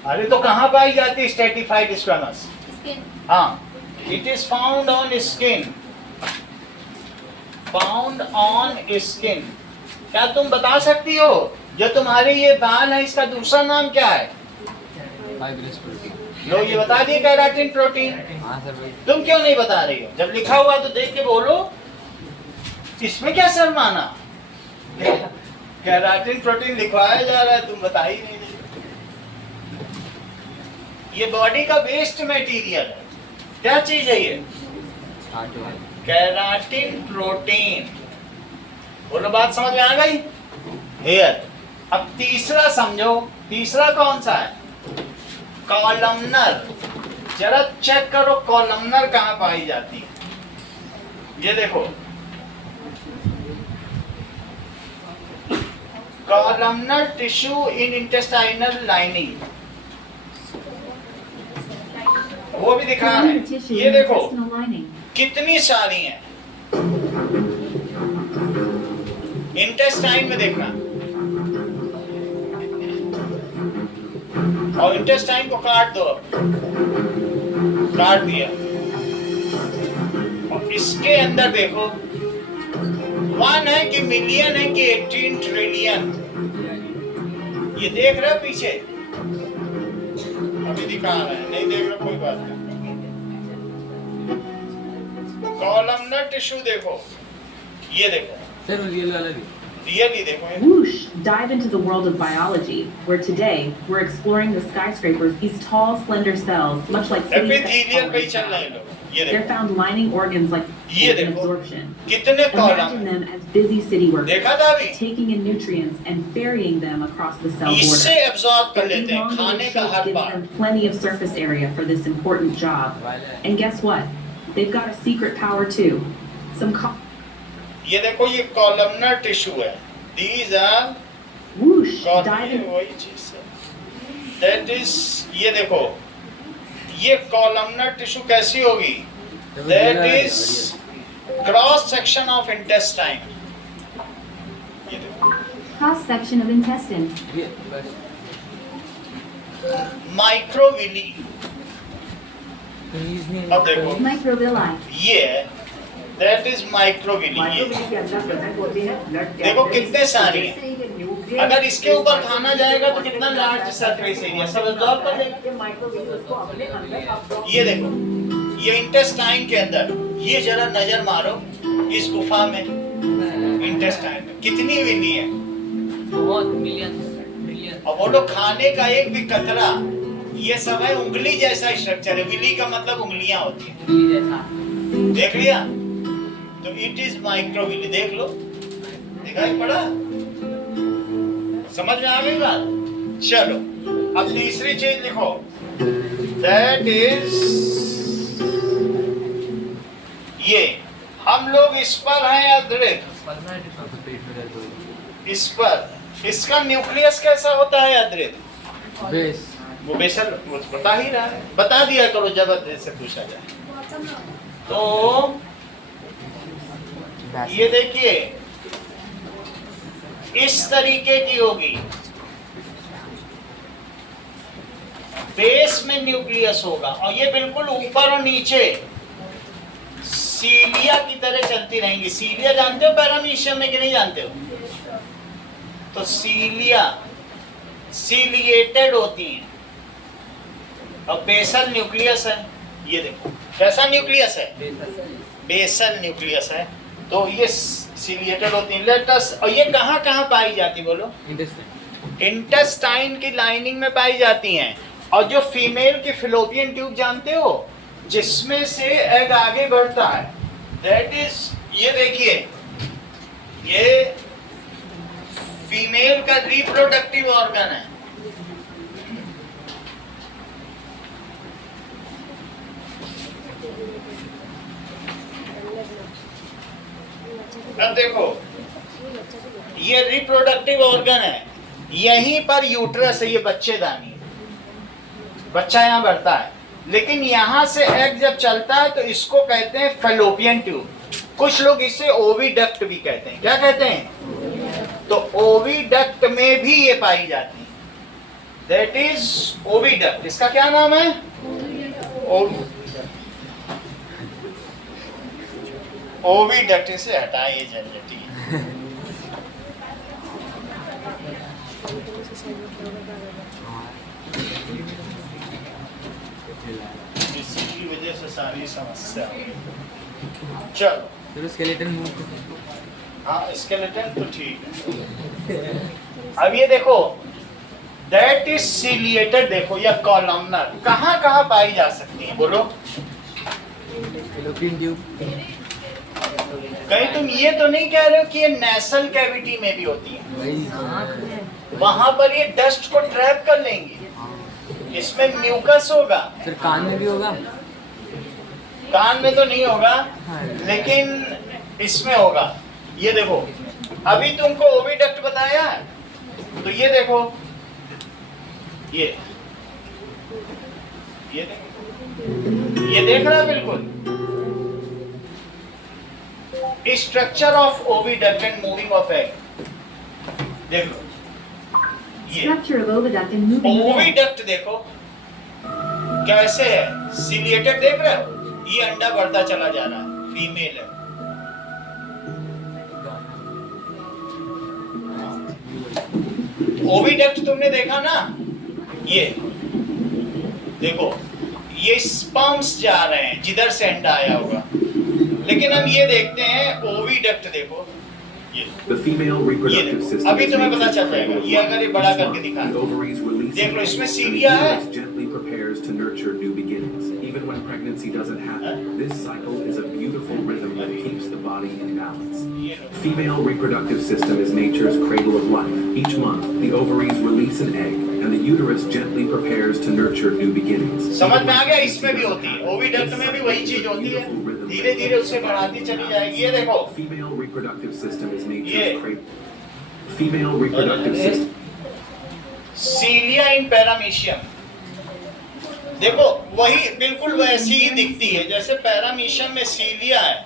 अरे तो कहाँ पाई जाती है स्ट्रेटिफाइड स्क्वेमस? हाँ, it is found on skin, found on skin. क्या तुम बता सकती हो जो तुम्हारे ये बाल है इसका दूसरा नाम क्या है? लो ये बता दिए, केराटिन प्रोटीन। तुम क्यों नहीं बता रही हो? जब लिखा हुआ तो देख के बोलो, इसमें क्या शर्माना? केराटिन प्रोटीन लिखवाया जा रहा है, तुम बता ही नहीं रही। ये बॉडी का वेस्ट मटेरियल है, क्या चीज है ये? Keratin protein. बोलो बात समझ में आ गई? हेयर। अब तीसरा समझो, तीसरा कौन सा है? कॉलमनर। जरा चेक करो कॉलमनर कहां पाई जाती है। ये देखो, columnar tissue in intestinal lining, वो भी दिखा है। ये देखो कितनी सारी हैं। इंटेस्टाइन में देखना, और इंटेस्टाइन को काट दो, काट दिया, और इसके अंदर देखो 1 है कि मिलियन है कि 18 ट्रिलियन। ये देख रहे हो पीछे? अभी दिखा रहा है, नहीं देख रहे कोई बात नहीं। कॉलमनर टिश्यू देखो, ये देखो सर, रियल वाला भी। रियली देखो। Whoosh! Dive into the world of biology, where today we're exploring the skyscrapers. These tall, slender cells, much like city epithelial पे ही चल रहे हैं लोग। ये they're देखो, found lining organs like ये and देखो absorption. कितने कॉलम Imagine हैं। them as busy city workers, देखा था अभी? taking in nutrients and ferrying them across the cell इससे border. एब्जॉर्ब कर Their लेते हैं elongated खाने का shape her gives part. them plenty of surface area for this important job. And guess what? They've got a secret power too. ये देखो, ये columnar tissue है। These are Whoosh! Dive in. वही चीज है। That is, ये देखो, ये कॉलमनर टिश्यू कैसी होगी? That is cross section of intestine. ये देखो, Cross section of intestine. Microvilli. अब देखो, Microvilli. ये है, that is माइक्रोविली। देखो कितने सारी हैं। अगर इसके ऊपर खाना जाएगा तो कितना लार्ज सरफेस एरिया सब एब्जॉर्ब कर लेगा। ये देखो, ये इंटेस्टाइन के अंदर, ये जरा नजर मारो इस गुफा में, इंटेस्टाइन में कितनी विली है? बहुत मिलियन। और वो लोग खाने का एक भी कतरा, ये सब है उंगली जैसा स्ट्रक्चर है। विली का मतलब उंगलियां होती है, देख लिया? तो इट इज माइक्रोविली। देख लो, दिखाई पड़ा? समझ में आ गई बात? चलो अब तीसरी चीज लिखो, दैट इज, ये हम लोग इस पर हैं या दृढ़, इस पर, इसका न्यूक्लियस कैसा होता है अदृत? बेस वो बेसल वो बता ही रहा है, बता दिया करो जबरदस्ती से पूछा जाए तो। ये देखिए इस तरीके की होगी, बेस में न्यूक्लियस होगा और ये बिल्कुल ऊपर और नीचे सीलिया की तरह चलती रहेंगी। सीलिया जानते हो पैरामीशियम में कि नहीं जानते हो? तो सीलिया सीलिएटेड होती हैं और बेसल न्यूक्लियस है। ये देखो कैसा न्यूक्लियस है, बेसल न्यूक्लियस है, तो ये सीलिएटेड होती हैं। लेटस, और ये कहाँ कहाँ पाई जाती बोलो? इंटेस्टाइन की लाइनिंग में पाई जाती हैं। और जो फीमेल की फिलोपियन ट्यूब जानते हो, जिसमें से एग आगे बढ़ता है, दैट इज, ये देखिए ये फीमेल का रिप्रोडक्टिव ऑर्गन है। अब देखो ये रिप्रोडक्टिव ऑर्गन है, यहीं पर यूट्रस है, ये बच्चेदानी, बच्चा यहाँ बढ़ता है, लेकिन यहाँ से एग जब चलता है तो इसको कहते हैं फैलोपियन ट्यूब। कुछ लोग इसे ओविडक्ट भी कहते हैं। क्या कहते हैं? तो ओविडक्ट में भी ये पाई जाती है, दैट इज ओविडक्ट। इसका क्या नाम है? ओविडक्ट। इसे हटाइए जनरेटी। इसी वजह से सारी समस्या। चलो फिर स्केलेटन मूव, हाँ स्केलेटन तो ठीक है। अब ये देखो दैट इज सीलिएटेड, देखो या कॉलमनर कहाँ कहाँ पाई जा सकती है बोलो? Fallopian tube. कहीं तुम ये तो नहीं कह रहे हो कि ये नेसल कैविटी में भी होती है? वहां पर ये डस्ट को ट्रैप कर लेंगी, इसमें म्यूकस होगा। फिर कान में भी होगा? कान में तो नहीं होगा, लेकिन इसमें होगा। ये देखो अभी तुमको ओविडक्ट बताया है, तो ये देखो ये देख रहा है बिल्कुल structure of oviduct and moving of egg. देख लो Structure of oviduct and moving of egg. Oviduct देखो कैसे है, सीलिएटेड देख रहे हो? ये अंडा बढ़ता चला जा रहा है, फीमेल है। ओविडक्ट तुमने देखा ना, ये देखो ये स्पर्म्स जा रहे हैं जिधर से अंडा आया होगा, लेकिन हम ये देखते हैं ओविडक्ट देखो The female reproductive system अभी is तुम्हें पता nature's चल जाएगा। cradle of ये अगर ये life. बड़ा Each करके month, दिखा the ovaries release देख लो, an इसमें egg, and सीलिया the है। uterus gently prepares to nurture new beginnings. Even when pregnancy doesn't happen, this cycle is a beautiful rhythm that keeps the body in balance. Female reproductive system is nature's cradle of life. Each month, the ovaries release an egg, and the uterus gently prepares to nurture new beginnings. समझ में आ गया? इसमें भी होती है, oviduct में भी वही चीज होती है, धीरे धीरे उसे बढ़ाती चली जाएगी। ये देखो Female reproductive system is ये nature's cradle. Female reproductive system. Cilia in paramecium, देखो वही बिल्कुल वैसी ही दिखती है जैसे पैरामीशियम में सीलिया है,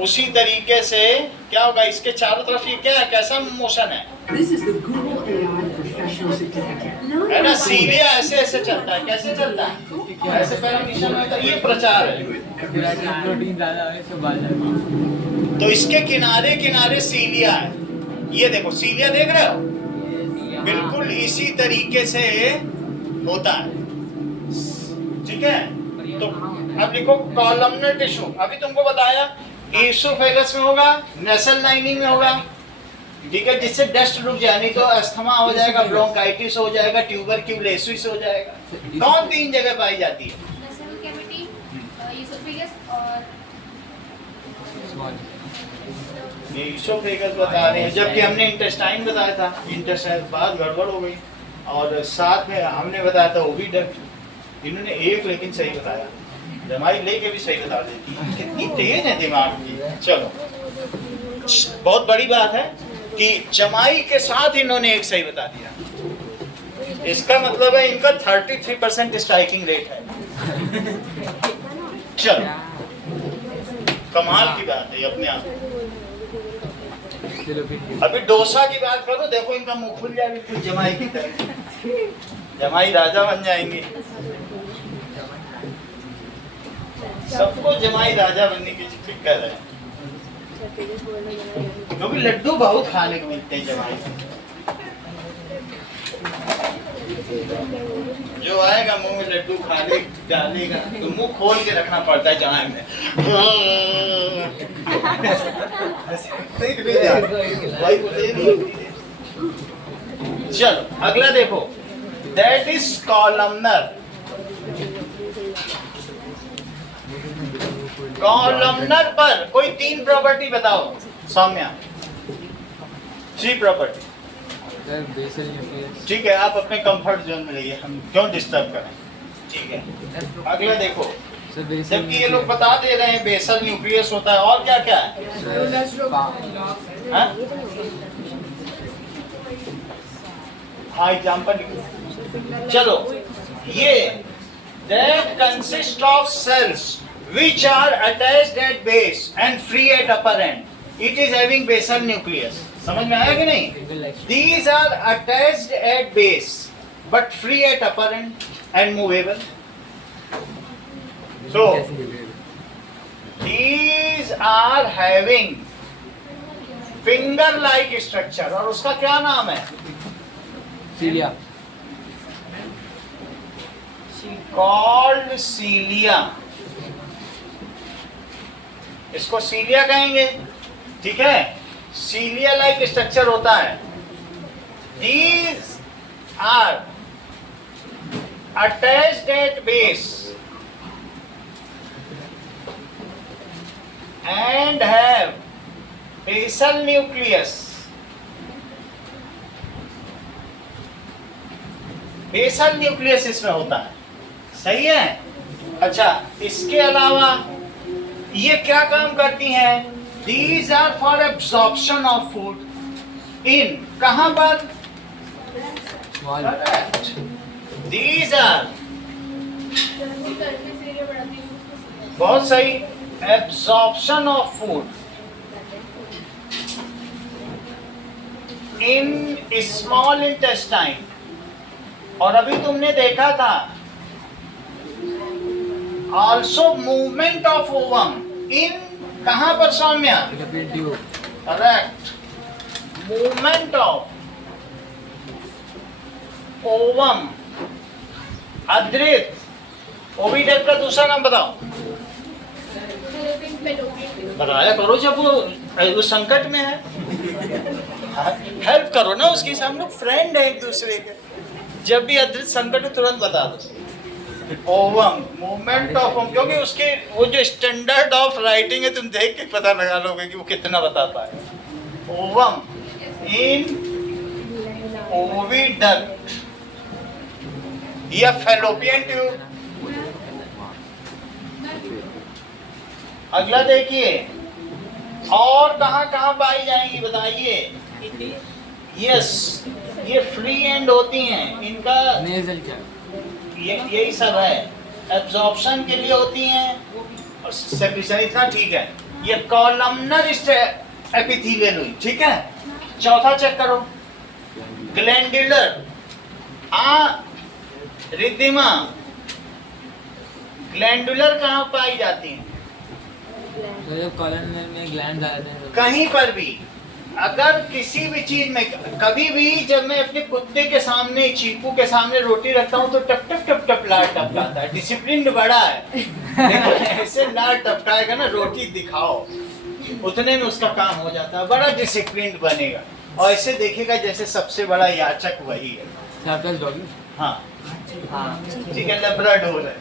उसी तरीके से क्या होगा, इसके चारों तरफ ये क्या है, कैसा मोशन है? This is the Google AI Professional Certificate. है ना? सीलिया ऐसे ऐसे चलता है, कैसे चलता है? ऐसे पैरामीशियम में, तो ये प्रचार है। प्रोटीन ज्यादा है तो बाल जाएगा। तो इसके किनारे किनारे सीलिया है, ये देखो सीलिया देख रहे हो, बिल्कुल इसी तरीके से होता है। ठीक है, तो अब लिखो कॉलमनर टिश्यू। अभी तुमको बताया ईसोफेगस में होगा, नेसल लाइनिंग में होगा, ठीक है, जिससे डस्ट रुक जाए, नहीं तो अस्थमा हो जाएगा, ब्रोंकाइटिस हो जाएगा, ट्यूबरक्यूलोसिस हो जाएगा। कौन तीन जगह पाई जाती है? नेसल कैविटी, ईसोफेगस और ये ईसोफेगस बता रहे हैं, जबकि हमने इंटेस्टाइन बताया था। इंटेस्टाइन बात गड़बड़ हो गई, और साथ में हमने बताया था ओविडक्ट। इन्होंने एक लेकिन सही बताया, जमाई लेके भी सही बता देती है, कितनी तेज है दिमाग की। चलो, बहुत बड़ी बात है कि जमाई के साथ इन्होंने एक सही बता दिया, इसका मतलब है इनका 33% स्ट्राइकिंग रेट है। चलो, कमाल की बात है अपने आप। अभी डोसा की बात करो, देखो इनका मुंह खुल जाए बिल्कुल जमाई की तरह, जमाई राजा बन जाएंगे। सबको जमाई राजा बनने की फिक्र है, क्योंकि लड्डू बहुत खाने को मिलते हैं जमाई। जो आएगा मुंह में लड्डू खाने डालेगा तो मुंह खोल के रखना पड़ता है जमाई में। चलो अगला देखो, दैट इज कॉलमनर। कॉलमनर पर कोई 3 प्रॉपर्टी बताओ सौम्या। 3 प्रॉपर्टी। Basal nucleus. ठीक है, आप अपने कंफर्ट जोन में रहिए, हम क्यों डिस्टर्ब करें। ठीक है, अगला देखो, जबकि ये लोग बता दे रहे हैं बेसल न्यूक्लियस होता है, और क्या क्या है? हाँ, एग्जाम्पल लिखो। चलो, ये that consist of cells which are attached at base and free at upper end. It is having basal nucleus. समझ में आया कि नहीं? These are attached at base but free at upper end and movable. So these are having finger-like structure, और उसका क्या नाम है? सीलिया। Called cilia. इसको सीलिया कहेंगे, ठीक है? सीलिया लाइक स्ट्रक्चर होता है। These are attached at base and have basal nucleus. Basal nucleus इसमें होता है, सही है। अच्छा, इसके अलावा ये क्या काम करती हैं? These are for absorption of food in, कहाँ पर? Correct. These are, बहुत सही, absorption of food in small intestine। और अभी तुमने देखा था also movement of ovum in, कहाँ पर Saumya? Correct, movement of ovum. Adrit, oviduct का दूसरा नाम बताओ। बताया करो, जब वो संकट में है हेल्प करो ना उसकी, हम लोग फ्रेंड है एक दूसरे के। जब भी अद्रित संकट हो तुरंत बता दो। ओवम, मूवमेंट ऑफ ओवम, क्योंकि उसके वो जो स्टैंडर्ड ऑफ राइटिंग है तुम देख के पता लगा लोगे कि वो कितना बता पाए। ओवम इन ओविडक्ट या फैलोपियन ट्यूब। अगला देखिए, और कहाँ कहाँ पाई जाएंगी बताइए। यस, ये फ्री एंड होती हैं, इनका नेजल क्या? यही सब है, एब्जॉर्प्शन के लिए होती हैं और सेक्रेशन, इतना ठीक है। ये कॉलमनर एपिथेलियल हुई, ठीक है। चौथा चेक करो, ग्लैंडुलर रिद्धिमा। ग्लैंडुलर कहाँ पाई जाती हैं? तो जब कॉलमनर में ग्लैंड आते हैं कहीं पर भी, अगर किसी भी चीज में, कभी भी जब मैं अपने कुत्ते के सामने, चीकू के सामने रोटी रखता हूँ तो टप टप टप टप लार टपकाता है। डिसिप्लिन बड़ा है, लेकिन ऐसे लार टपकाएगा ना, रोटी दिखाओ, उतने में उसका काम हो जाता है, बड़ा डिसिप्लिन बनेगा। और ऐसे देखेगा जैसे सबसे बड़ा याचक वही है। डॉगी। हाँ हाँ, ठीक है, लेब्राडोर है।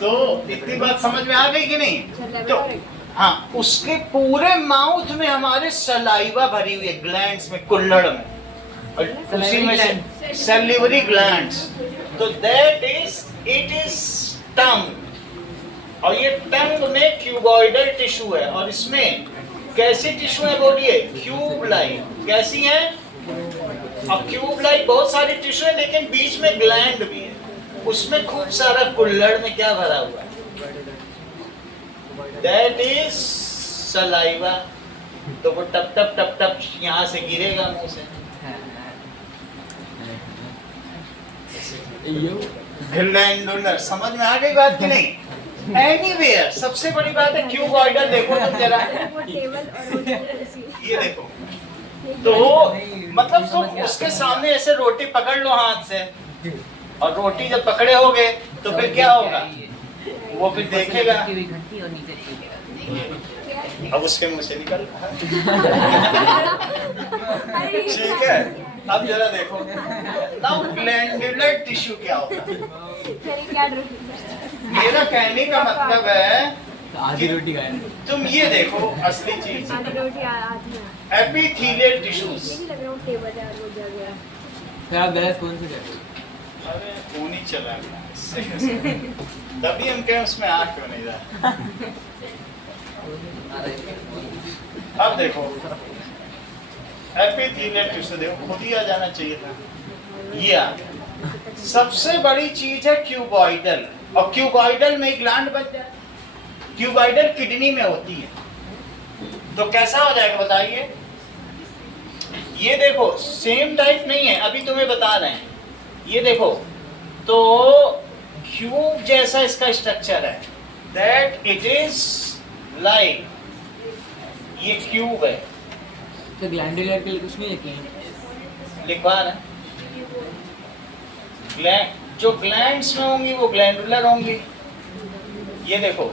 तो इतनी बात समझ में आ गई कि नहीं? तो हाँ, उसके पूरे माउथ में हमारे सलाइवा भरी हुई है, ग्लैंड्स में, कुल्हड़ में। और उसी में से सैलिवरी ग्लैंड्स, तो that is it is tongue. और ये टंग में क्यूबॉइडल टिश्यू है और इसमें कैसी टिश्यू है बोलिए? Cube like. कैसी है? अब क्यूब लाइक बहुत सारी टिश्यू है लेकिन बीच में ग्लैंड भी है, उसमें खूब सारा कुल्हड़ में क्या भरा हुआ है? That is saliva. तो वो टप टप टप टप यहाँ से गिरेगा मुंह से। ग्लैंडुलर, समझ में आ गई बात कि नहीं? एनीवेयर, सबसे बड़ी बात है क्यूबॉइडल। देखो तुम जरा, ये देखो, तो मतलब तुम उसके सामने ऐसे रोटी पकड़ लो हाथ से, और रोटी जब पकड़े होगे तो फिर क्या होगा? वो फिर देखेगा, अब उसके मुंह से निकल ठीक है। अब जरा देखो, नाउ ग्लैंडुलर टिश्यू क्या होता है? मेरा कहने का मतलब है आधी रोटी खाए। तुम ये देखो असली चीज, एपिथेलियल टिश्यूज। फिर आप गलत कौन से करते? अरे फोन ही चला गया इससे कैसे? तभी हम कहें उसमें आ क्यों नहीं रहा। अब देखो एपिथेलियल टिश्यू, देखो खुद ही आ जाना चाहिए था। ये सबसे बड़ी चीज है क्यूबॉइडल, और क्यूबॉइडल में ग्लैंड बन जाए। क्यूबॉइडल किडनी में होती है, तो कैसा हो जाएगा बताइए? ये देखो सेम टाइप नहीं है, अभी तुम्हें बता रहे हैं। ये देखो तो क्यूब जैसा इसका स्ट्रक्चर है, दैट इट इज लाइक ये क्यूब है। तो ग्लैंडुलर के लिए कुछ नहीं यकीन लिखवा रहे ग्लैंड, जो ग्लैंड्स में होंगी वो ग्लैंडुलर होंगी। ये देखो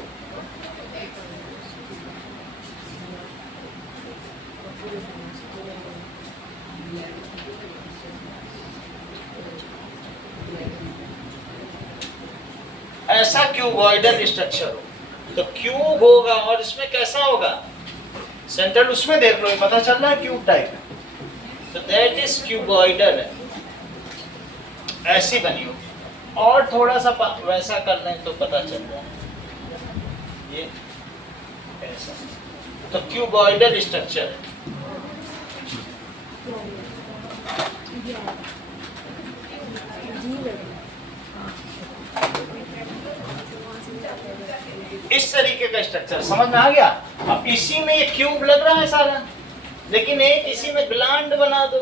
ऐसा क्यूबॉइडल स्ट्रक्चर हो, तो क्यूब होगा और इसमें कैसा होगा? सेंट्रल, उसमें देख लो, ये पता चल रहा है क्यूब टाइप, तो दैट इज क्यूबॉइडल है। ऐसी बनी हो, और थोड़ा सा वैसा कर लें तो पता चल रहा है ये ऐसा, तो क्यूबॉइडल स्ट्रक्चर है। इस तरीके का स्ट्रक्चर समझ में आ गया? अब इसी में ये क्यूब लग रहा है सारा, लेकिन एक इसी में ग्लैंड बना दो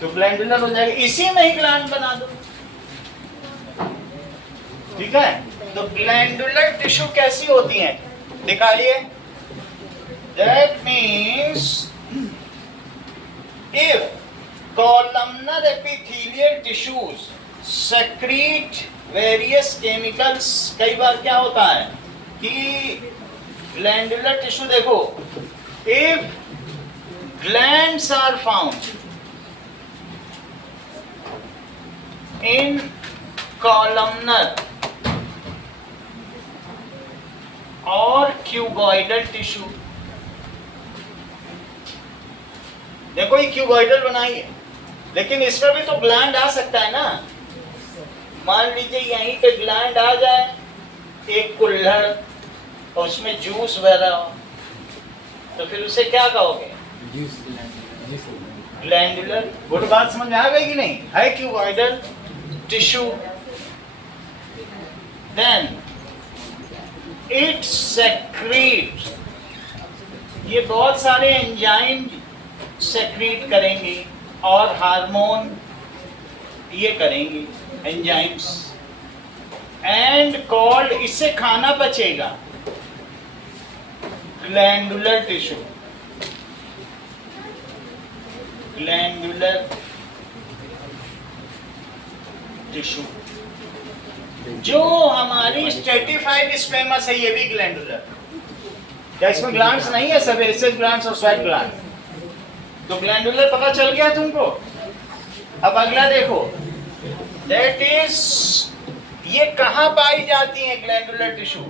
तो ग्लैंडुलर हो जाएगा, इसी में ही ग्लैंड बना दो, ठीक है? तो ग्लैंडुलर टिश्यू कैसी होती हैं दिखाइए। That means if columnar epithelial tissues secrete various chemicals, कई बार क्या होता है कि ग्लैंडुलर टिश्यू देखो, if glands are found in columnar और क्यूबॉइडल टिश्यू, देखो ये क्यूबॉइडल बनाई है, लेकिन इसमें भी तो ग्लैंड आ सकता है ना। मान लीजिए यहीं पे ग्लैंड आ जाए, एक कुल्हड़, और उसमें जूस बह रहा हो, तो फिर उसे क्या कहोगे? ग्लैंडुलर। वो तो बात समझ में आ गई कि नहीं? है cuboidal tissue, then it secrete, ये बहुत सारे एंजाइम सेक्रीट करेंगी और हार्मोन ये करेंगी एंजाइम्स, एंड कॉल्ड, इससे खाना बचेगा ग्लैंडुलर टिश्यू। ग्लैंडुलर टिश्यू जो हमारी स्ट्रेटिफाइड स्क्वेमस है, ये भी ग्लैंडुलर। क्या इसमें ग्लैंड्स नहीं है? सेबेसियस ग्लैंड्स और स्वेट ग्लैंड, तो ग्लैंडुलर पता चल गया तुमको। अब अगला देखो, दैट इज, ये कहाँ पाई जाती है ग्लैंडुलर टिश्यू?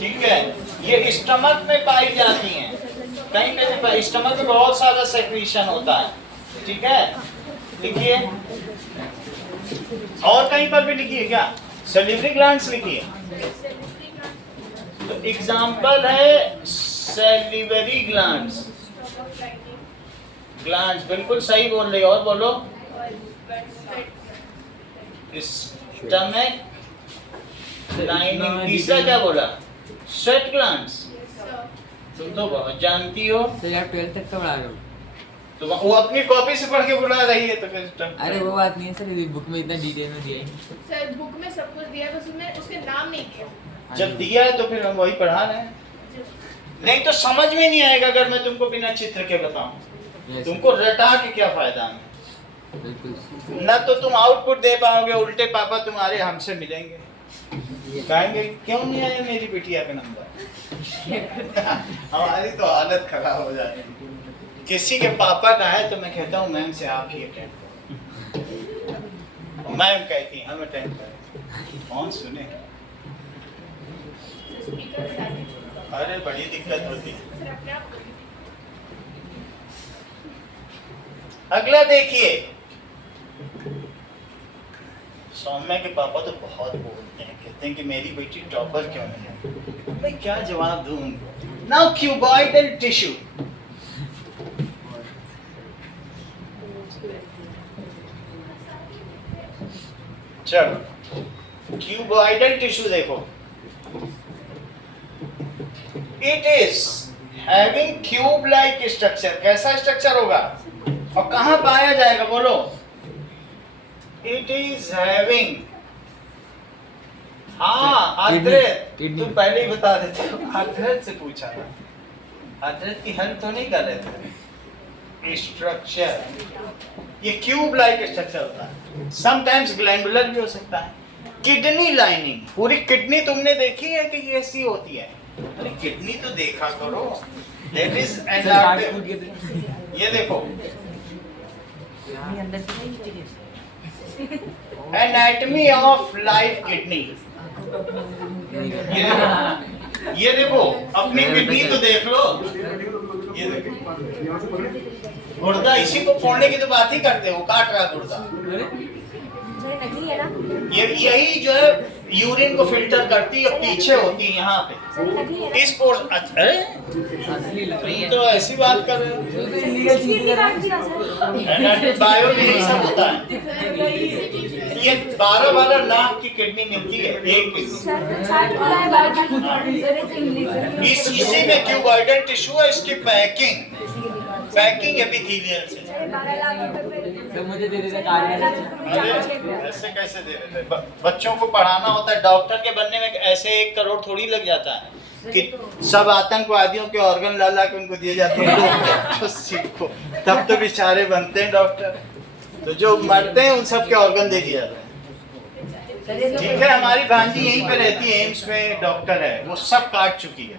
ठीक है, ये स्टमक में पाई जाती हैं। कहीं पे भी स्टमक में बहुत सारा सेक्रीशन होता है, ठीक है, लिखिए। और कहीं पर भी लिखिए क्या, सैलिवरी ग्लैंड्स लिखिए। तो एग्जाम्पल है सैलिवरी ग्लैंड्स, ग्लैंड्स बिल्कुल सही बोल रही, और बोलो। स्टमक लाइनिंग, तीसरा क्या बोला, स्वेट ग्लैंड्स। तुम तो बहुत जानती हो। सर यार 12th तक का पढ़ा रहे हो। तो वो अपनी कॉपी से पढ़ के बुला रही है, तो फिर अरे वो बात नहीं है सर, बुक में इतना डिटेल में दिया है। सर बुक में सब कुछ दिया है, बस उसमें उसके नाम नहीं दिया। जब दिया है तो फिर हम वही पढ़ा रहे हैं। नहीं तो समझ में नहीं आएगा अगर मैं तुमको बिना चित्र के बताऊं। तुमको रटा के क्या फायदा है, बिल्कुल। ना तो तुम आउटपुट दे पाओगे, उल्टे पापा तुम्हारे हमसे मिलेंगे, कहेंगे क्यों नहीं आया मेरी बिटिया का नंबर। हमारी तो हालत खराब हो जाती है। किसी के पापा का है तो मैं कहता हूँ मैम से आप ही अटेंड करो, मैम कहती हैं हम अटेंड करें, कौन सुने। अरे बड़ी दिक्कत होती है। अगला देखिए, सौम्या के पापा तो बहुत बोलते हैं, कहते हैं कि मेरी बेटी टॉपर क्यों नहीं है। मैं क्या जवाब दूं उनको। नाउ क्यूबॉइडल टिश्यू, चलो क्यूबॉइडल टिश्यू देखो, it is having cube like structure. कैसा स्ट्रक्चर होगा और कहां पाया जाएगा, बोलो। इट इज हैविंग, हाँ आर्द्रत, तुम पहले ही बता देते हो, आर्द्रत से पूछा था, आर्द्रत की हेल्प तो नहीं कर रहे थे। स्ट्रक्चर, ये क्यूब लाइक स्ट्रक्चर होता है, समटाइम्स ग्लैंडुलर भी हो सकता है। किडनी लाइनिंग, पूरी किडनी तुमने देखी है कि ये ऐसी होती है, अरे किडनी तो देखा करो। दैट इज ये देखो, एनाटॉमी ऑफ लाइफ किडनी। ये देखो अपनी किडनी तो देख लो, ये देखो गुर्दा, इसी को फोड़ने की तो बात ही करते हो, काट रहा गुर्दा। ये यही जो है यूरिन को फिल्टर करती है, पीछे होती है यहाँ पे इस तो ऐसी बात कर रहे हो, बायो में यही सब होता है। ये 12 लाख की किडनी मिलती है एक किडनी। इसी में क्यूबॉइडल टिश्यू है, इसकी पैकिंग एपिथेलियल से। मुझे दे देते कार्य, ऐसे कैसे दे देते, बच्चों को पढ़ाना होता है। डॉक्टर के बनने में ऐसे 1 करोड़ थोड़ी लग जाता है कि सब आतंकवादियों के ऑर्गन ला ला के उनको दिए जाते हैं तो सीखो, तब तो बेचारे बनते हैं डॉक्टर। तो जो मरते हैं उन सब के ऑर्गन दे दिया जाता है। ठीक है, हमारी भांजी यहीं पे रहती है, एम्स में डॉक्टर है, वो सब काट चुकी है।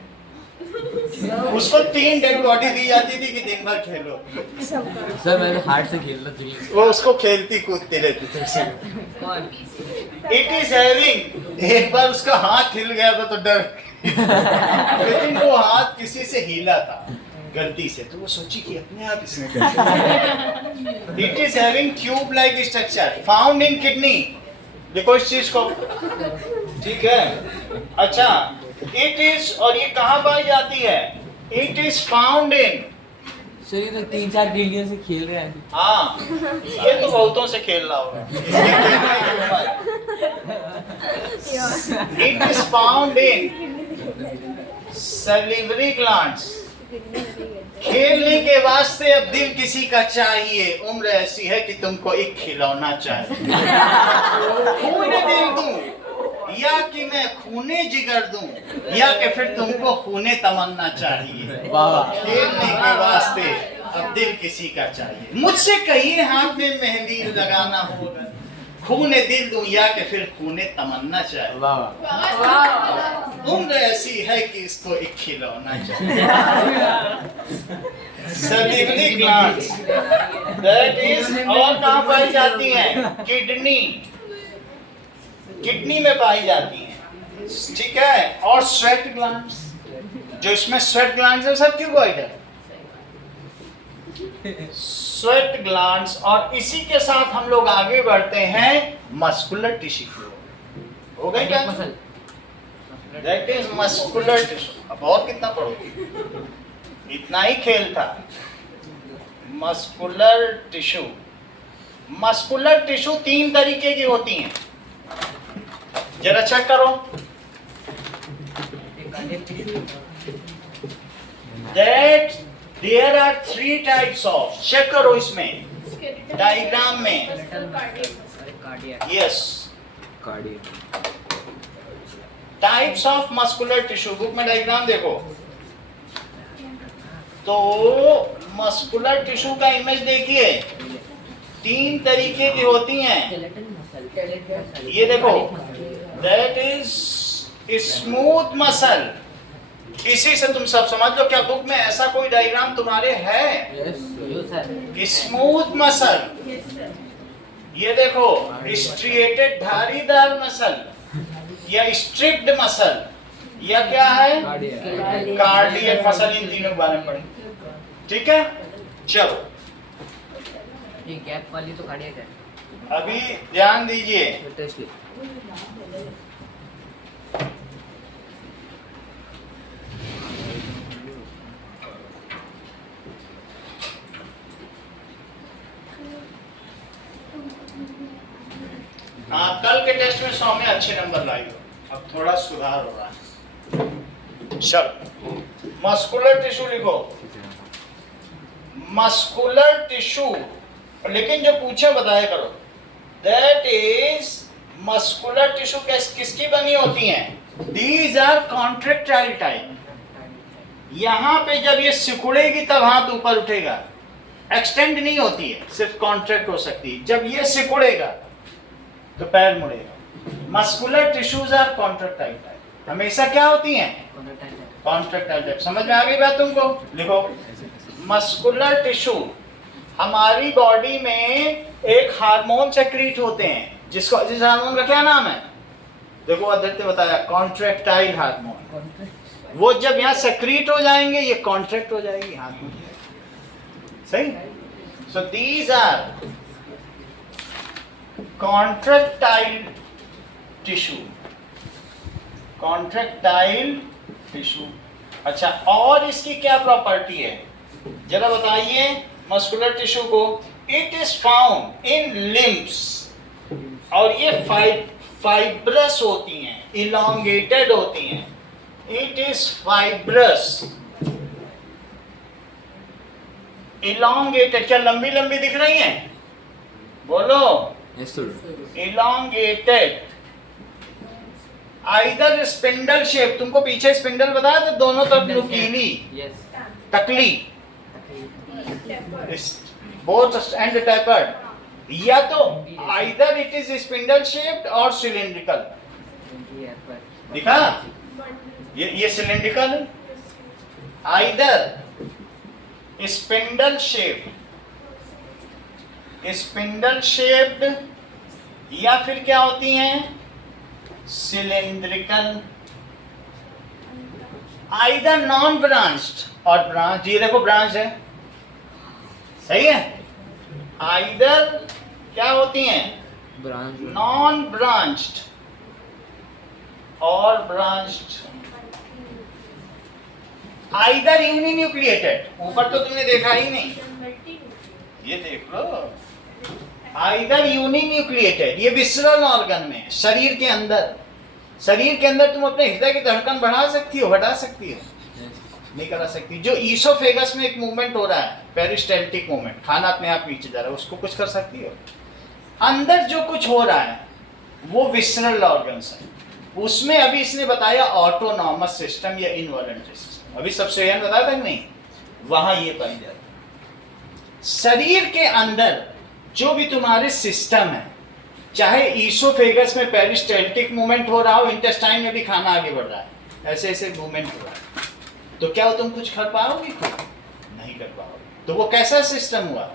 उसको 3 डेड बॉडी दी जाती थी कि दिन भर खेलो। सर मैं हार्ट से खेलना चाहिए, वो उसको खेलती कूदती रहती थी। इट इज हैविंग, एक बार उसका हाथ हिल गया था तो डर लेकिन वो हाथ किसी से हिला था गलती से, तो वो सोची कि अपने आप इसने कर। It is having tube like structure found in kidney. देखो इस चीज को, ठीक है। अच्छा, इट इज, और ये कहाँ पाई जाती है, it is found in, sir ये तो 3-4 बिलियन से खेल रहे हैं। हाँ ये तो बहुतों से खेल रहा होगा। It is found in salivary glands. खेलने के वास्ते अब दिल किसी का चाहिए, उम्र ऐसी है कि तुमको एक खिलौना चाहिए। खूने दिल दूं या कि मैं खूने जिगर दूं, या कि फिर तुमको खूने तमन्ना चाहिए। खेलने के वास्ते अब दिल किसी का चाहिए। मुझसे कहिए हाथ में मेहंदी लगाना होगा, खूने दिल दूं या कि फिर खूने तमन्ना चाहिए। उम्र ऐसी है कि इसको एक खिलौना चाहिए। सैलिवरी ग्लैंड्स, दैट इज, और कहाँ पाई जाती हैं, किडनी, किडनी में पाई जाती हैं, ठीक है। और स्वेट ग्लैंड्स, जो इसमें स्वेट ग्लैंड्स है सब क्यूबॉइडल, स्वेट ग्लैंड्स, और इसी के साथ हम लोग आगे बढ़ते हैं मस्कुलर टिश्यू की ओर। हो गई क्या? Muscle that is muscular tissue. अब और कितना पढ़ोगे? इतना ही खेल था। मस्कुलर टिश्यू, मस्कुलर टिश्यू 3 तरीके की होती हैं, जरा चेक करो। That there are 3 types of, check करो इसमें डायग्राम में। Yes, types of muscular tissue, book में डायग्राम देखो। तो मस्कुलर टिश्यू का इमेज देखिए, 3 तरीके की होती हैं। ये देखो, दैट इज स्मूथ मसल। इसी से तुम सब समझ लो। क्या बुक में ऐसा कोई डायग्राम तुम्हारे है? Smooth muscle. ये देखो, स्ट्रिएटेड धारीदार मसल या स्ट्रिप्ड मसल, या क्या है? Cardiac muscle. इन तीनों के बारे में पढ़ें, ठीक है? चलो, ये गैप वाली तो कार्डियक है। अभी ध्यान दीजिए। हाँ, कल के टेस्ट में 100 में अच्छे नंबर लाई हो। अब थोड़ा सुधार हो रहा है। चलो, मस्कुलर टिश्यू लिखो। मस्कुलर टिश्यू, लेकिन जो पूछे बताया करो। दैट इज मस्कुलर टिश्यू किसकी बनी होती हैं? These are contractile type. यहां पे जब ये सिकुड़ेगी तब हाथ ऊपर उठेगा, एक्सटेंड नहीं होती है, सिर्फ कॉन्ट्रैक्ट हो सकती है। जब ये सिकुड़ेगा तो पैर मुड़ेगा। Muscular tissues are contractile type, हमेशा क्या होती हैं? Contractile type. समझ में आ गई बात तुमको? लिखो, मस्कुलर टिश्यू, हमारी बॉडी में एक हार्मोन सेक्रीट होते हैं, जिस हार्मोन का क्या नाम है? देखो, अदर ने बताया, कॉन्ट्रैक्टाइल हार्मोन। वो जब यहाँ सेक्रीट हो जाएंगे, ये कॉन्ट्रैक्ट हो जाएगी हाथ में। सही? So these are contractile tissue, contractile tissue. अच्छा, और इसकी क्या प्रॉपर्टी है जरा बताइए मस्कुलर टिश्यू को? It is found in limbs, और ये फाइब्रस होती हैं, इलोंगेटेड होती हैं। It is fibrous, elongated. क्या लंबी लंबी दिख रही हैं? बोलो। Elongated, either spindle shape. तुमको पीछे स्पिंडल बताया था, दोनों तरफ नुकीली, टकली, बोथ एंड टेपर्ड। या तो either it is spindle shaped और सिलिंड्रिकल। दिखा? ये सिलिंड्रिकल है। Either spindle shaped, spindle shaped, या फिर क्या होती हैं? सिलिंड्रिकल। आइदर नॉन ब्रांच्ड और ब्रांच। ये देखो, ब्रांच है, सही है। आइदर क्या होती हैं? नॉन ब्रांच्ड और ब्रांच्ड। आइदर यूनिन्यूक्लिएटेड, ऊपर तो तुमने देखा ही नहीं, ये देख लो। आइदर यूनिन्यूक्लिएटेड, ये विसरल ऑर्गन में, शरीर के अंदर। शरीर के अंदर तुम अपने हृदय की धड़कन बढ़ा सकती हो, घटा सकती हो? नहीं करा सकती। जो ईसोफेगस में एक मूवमेंट हो रहा है, पेरिस्टाल्टिक मूवमेंट, खाना अपने आप नीचे जा रहा है, उसको कुछ कर सकती हो? अंदर जो कुछ हो रहा है वो विसरल ऑर्गन्स है। उसमें अभी इसने बताया ऑटोनॉमस सिस्टम या इनवॉलंटरी सिस्टम। अभी सबसे बताया था कि नहीं? वहां ये पाई जाती है। शरीर के अंदर जो भी तुम्हारे सिस्टम है, चाहे ईसोफेगस में पेरिस्टाल्टिक मूवमेंट हो रहा हो, इंटेस्टाइन में भी खाना आगे बढ़ रहा है, ऐसे ऐसे मूवमेंट हो रहा है, तो क्या तुम कुछ कर पाओगे? नहीं कर पाओगे। तो वो कैसा सिस्टम हुआ?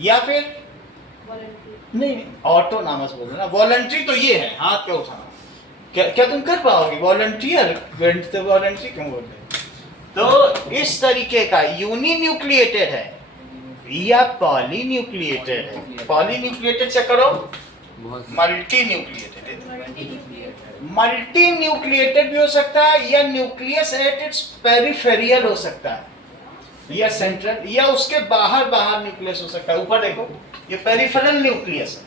या फिर नहीं, ऑटोनॉमस बोल रहे ना। वॉलंटरी तो ये है, हाथ क्या उठाना। क्या तुम कर पाओगे? वॉलंटियर, वॉलंटरी क्यों बोल रहे? तो इस तरीके का यूनिन्यूक्लिएटेड है या पॉलीन्यूक्लिएटेड है। पॉलीन्यूक्लिएटेड से करो बहुत मल्टीन्यूक्लिएटेड। मल्टीन्यूक्लिएटेड भी हो सकता है या न्यूक्लियस एट इट्स पेरिफेरियल हो सकता है या सेंट्रल या उसके बाहर न्यूक्लियस हो सकता है। ऊपर देखो ये पेरिफेरल न्यूक्लियस है,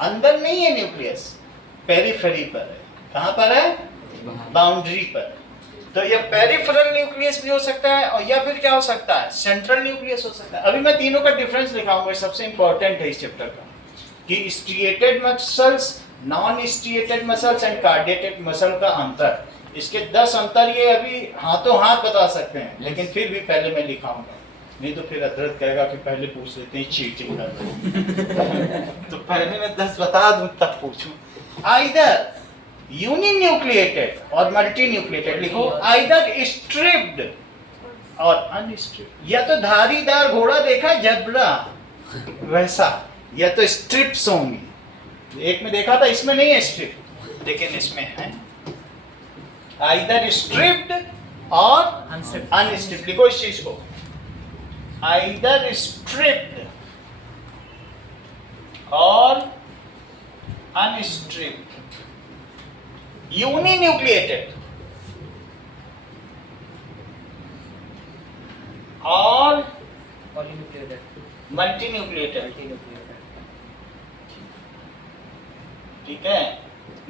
अंदर नहीं है न्यूक्लियस, पेरिफेरी पर है। कहाँ पर है? बाउंड्री पर। तो ये पेरिफेरल न्यूक्लियस भी हो सकता है और या फिर क्या हो सकता है? सेंट्रल न्यूक्लियस हो सकता है। अभी मैं तीनों का डिफरेंस दिखाऊंगा, सबसे इंपॉर्टेंट है इस चैप्टर का कि striated muscles, non striated muscles and cardiated muscle का अंतर। इसके 10 अंतर ये अभी हाथों हाथ बता सकते हैं, लेकिन फिर भी पहले मैं लिखाऊंगा, नहीं तो फिर अदरत कहेगा कि पहले पूछ लेते हैं, चीटिंग कर रहे हैं। तो पहले मैं 10 बता दूं तब पूछूं। आइदर यूनिन्यूक्लिएटेड और मल्टीन्यूक्लिएटेड लिखो, आइदर स्ट्रिप्ड और अनस्ट्रिप्ड। या तो धारीदार घोड़ा देखा जबरा वैसा, या तो स्ट्रिप्स होंगी। एक में देखा था, इसमें नहीं है स्ट्रिप लेकिन इसमें है। आइदर स्ट्रिप्ड और अनस्ट्रिप्ड लिखो इस चीज को, आइदर स्ट्रिप्ड और अनस्ट्रिप्ड। यूनिन्यूक्लिएटेड और मल्टीन्यूक्लिएटेड। ठीक है।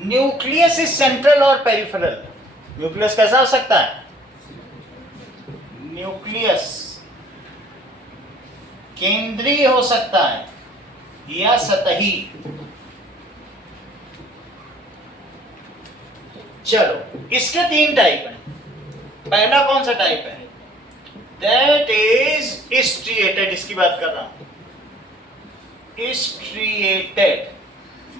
न्यूक्लियस इज सेंट्रल और पेरिफेरल। न्यूक्लियस कैसा हो सकता है? न्यूक्लियस केंद्रीय हो सकता है या सतही। चलो, इसके 3 टाइप हैं। पहला कौन सा टाइप है? दैट इज स्ट्रिएटेड, इसकी बात कर रहा हूं। Striated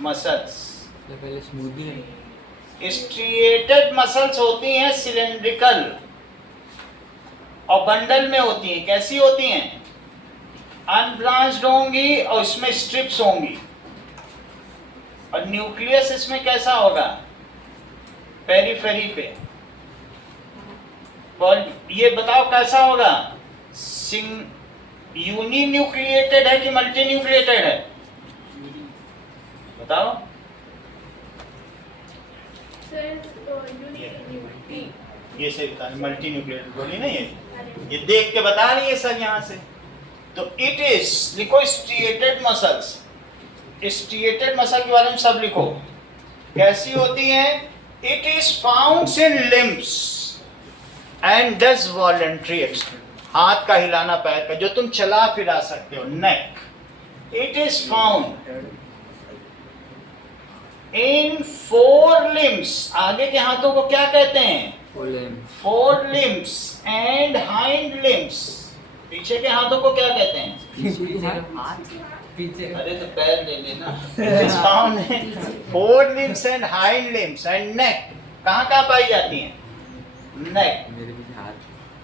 muscles. पहले स्मूथ भी नहीं। स्ट्रिएटेड मसल्स होती हैं सिलेंड्रिकल और बंडल में होती हैं। कैसी होती हैं? अनब्रांच्ड होंगी और इसमें स्ट्रिप्स होंगी। और न्यूक्लियस इसमें कैसा होगा? पेरिफेरी पे। और ये बताओ कैसा होगा? यूनिन्यूक्लिएटेड है कि मल्टीन्यूक्लिएटेड है? बताओ। ये से मल्टीन्यूक्लिएटेड बोली ना, ये देख के बता रही है सर यहाँ से। तो इट इज, लिखो स्ट्रिएटेड मसल्स। स्ट्रिएटेड मसल के बारे में सब लिखो, कैसी होती है? It is found in limbs and does voluntary action. हाथ का हिलाना, पैर का, जो तुम चला फिरा सकते हो। Neck, it is found in 4 limbs। आगे के हाथों को क्या कहते हैं? 4 limbs एंड हाइंड limbs। पीछे के हाथों को क्या कहते हैं? पीछे। अरे तो पैर ले लेना। It is found in 4 limbs and hind limbs and neck। कहाँ कहाँ पाई जाती हैं? नेक। मेरे पीछे हाथ।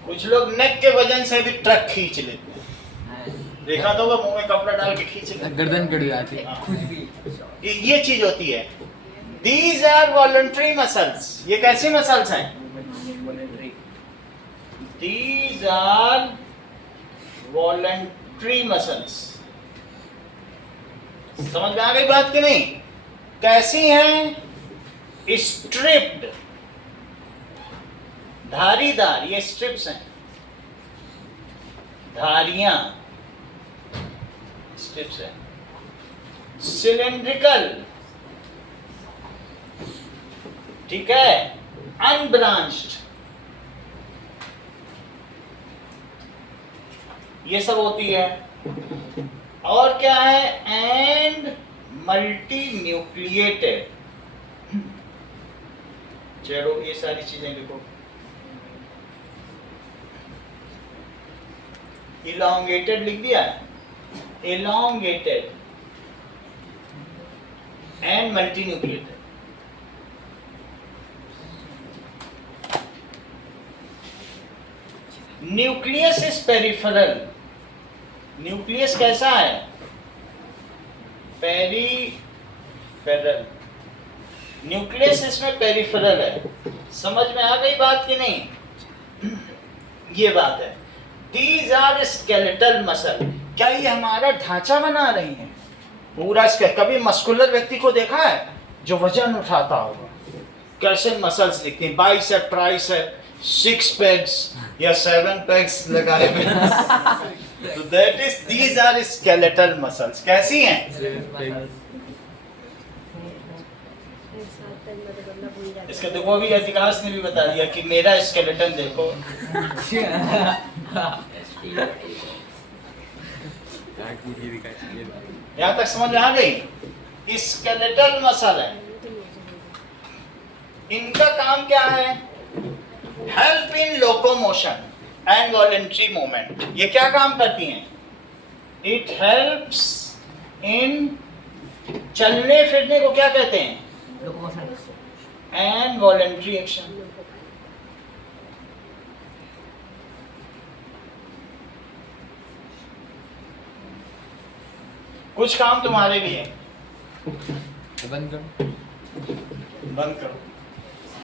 कुछ लोग नेक के वजन से भी ट्रक खींच लेते हैं। देखा तो मुंह में कपड़ा डाल के खींच लेते हैं। गर्दन कट जाती है। हाँ। कुछ भी। ये चीज होती है। These are voluntary muscles। ये कैसी मसल्स हैं? These are voluntary muscles। समझ में आ गई बात कि नहीं? कैसी हैं? स्ट्रिप्ड, धारीदार, ये स्ट्रिप्स हैं, धारियां, स्ट्रिप्स हैं। सिलेंड्रिकल, ठीक है, अनब्रांच्ड, ये सब होती है। और क्या है? And multi nucleated. चलो ये सारी चीजें लिखो। इलॉन्गेटेड लिख दिया, elongated and multi nucleated. Nucleus is peripheral. Nucleus कैसा है? पेरिफेरल। न्यूक्लियस इसमें पेरिफेरल है। समझ में आ गई बात कि नहीं? ये बात है। These are skeletal muscle। क्या ये हमारा ढांचा बना रही हैं? पूरा कभी मस्कुलर व्यक्ति को देखा है जो वजन उठाता होगा? कैसे मसल्स दिखती हैं? बाइसेप, ट्राइसेप, 6 पैक्स या 7 पैक्स लगाए हुए। तो that is, these are skeletal muscles। कैसी हैं? इसका देखो अभी अधिकांश ने भी बता दिया कि मेरा स्केलेटन देखो। यहाँ तक समझ आ गई? स्केलेटल मसल है। इनका काम क्या है? Help in locomotion and voluntary movement. ये क्या काम करती हैं? इट हेल्प्स इन चलने फिरने को क्या कहते हैं? And voluntary action. कुछ काम तुम्हारे भी है। बंद करो। बंद करो।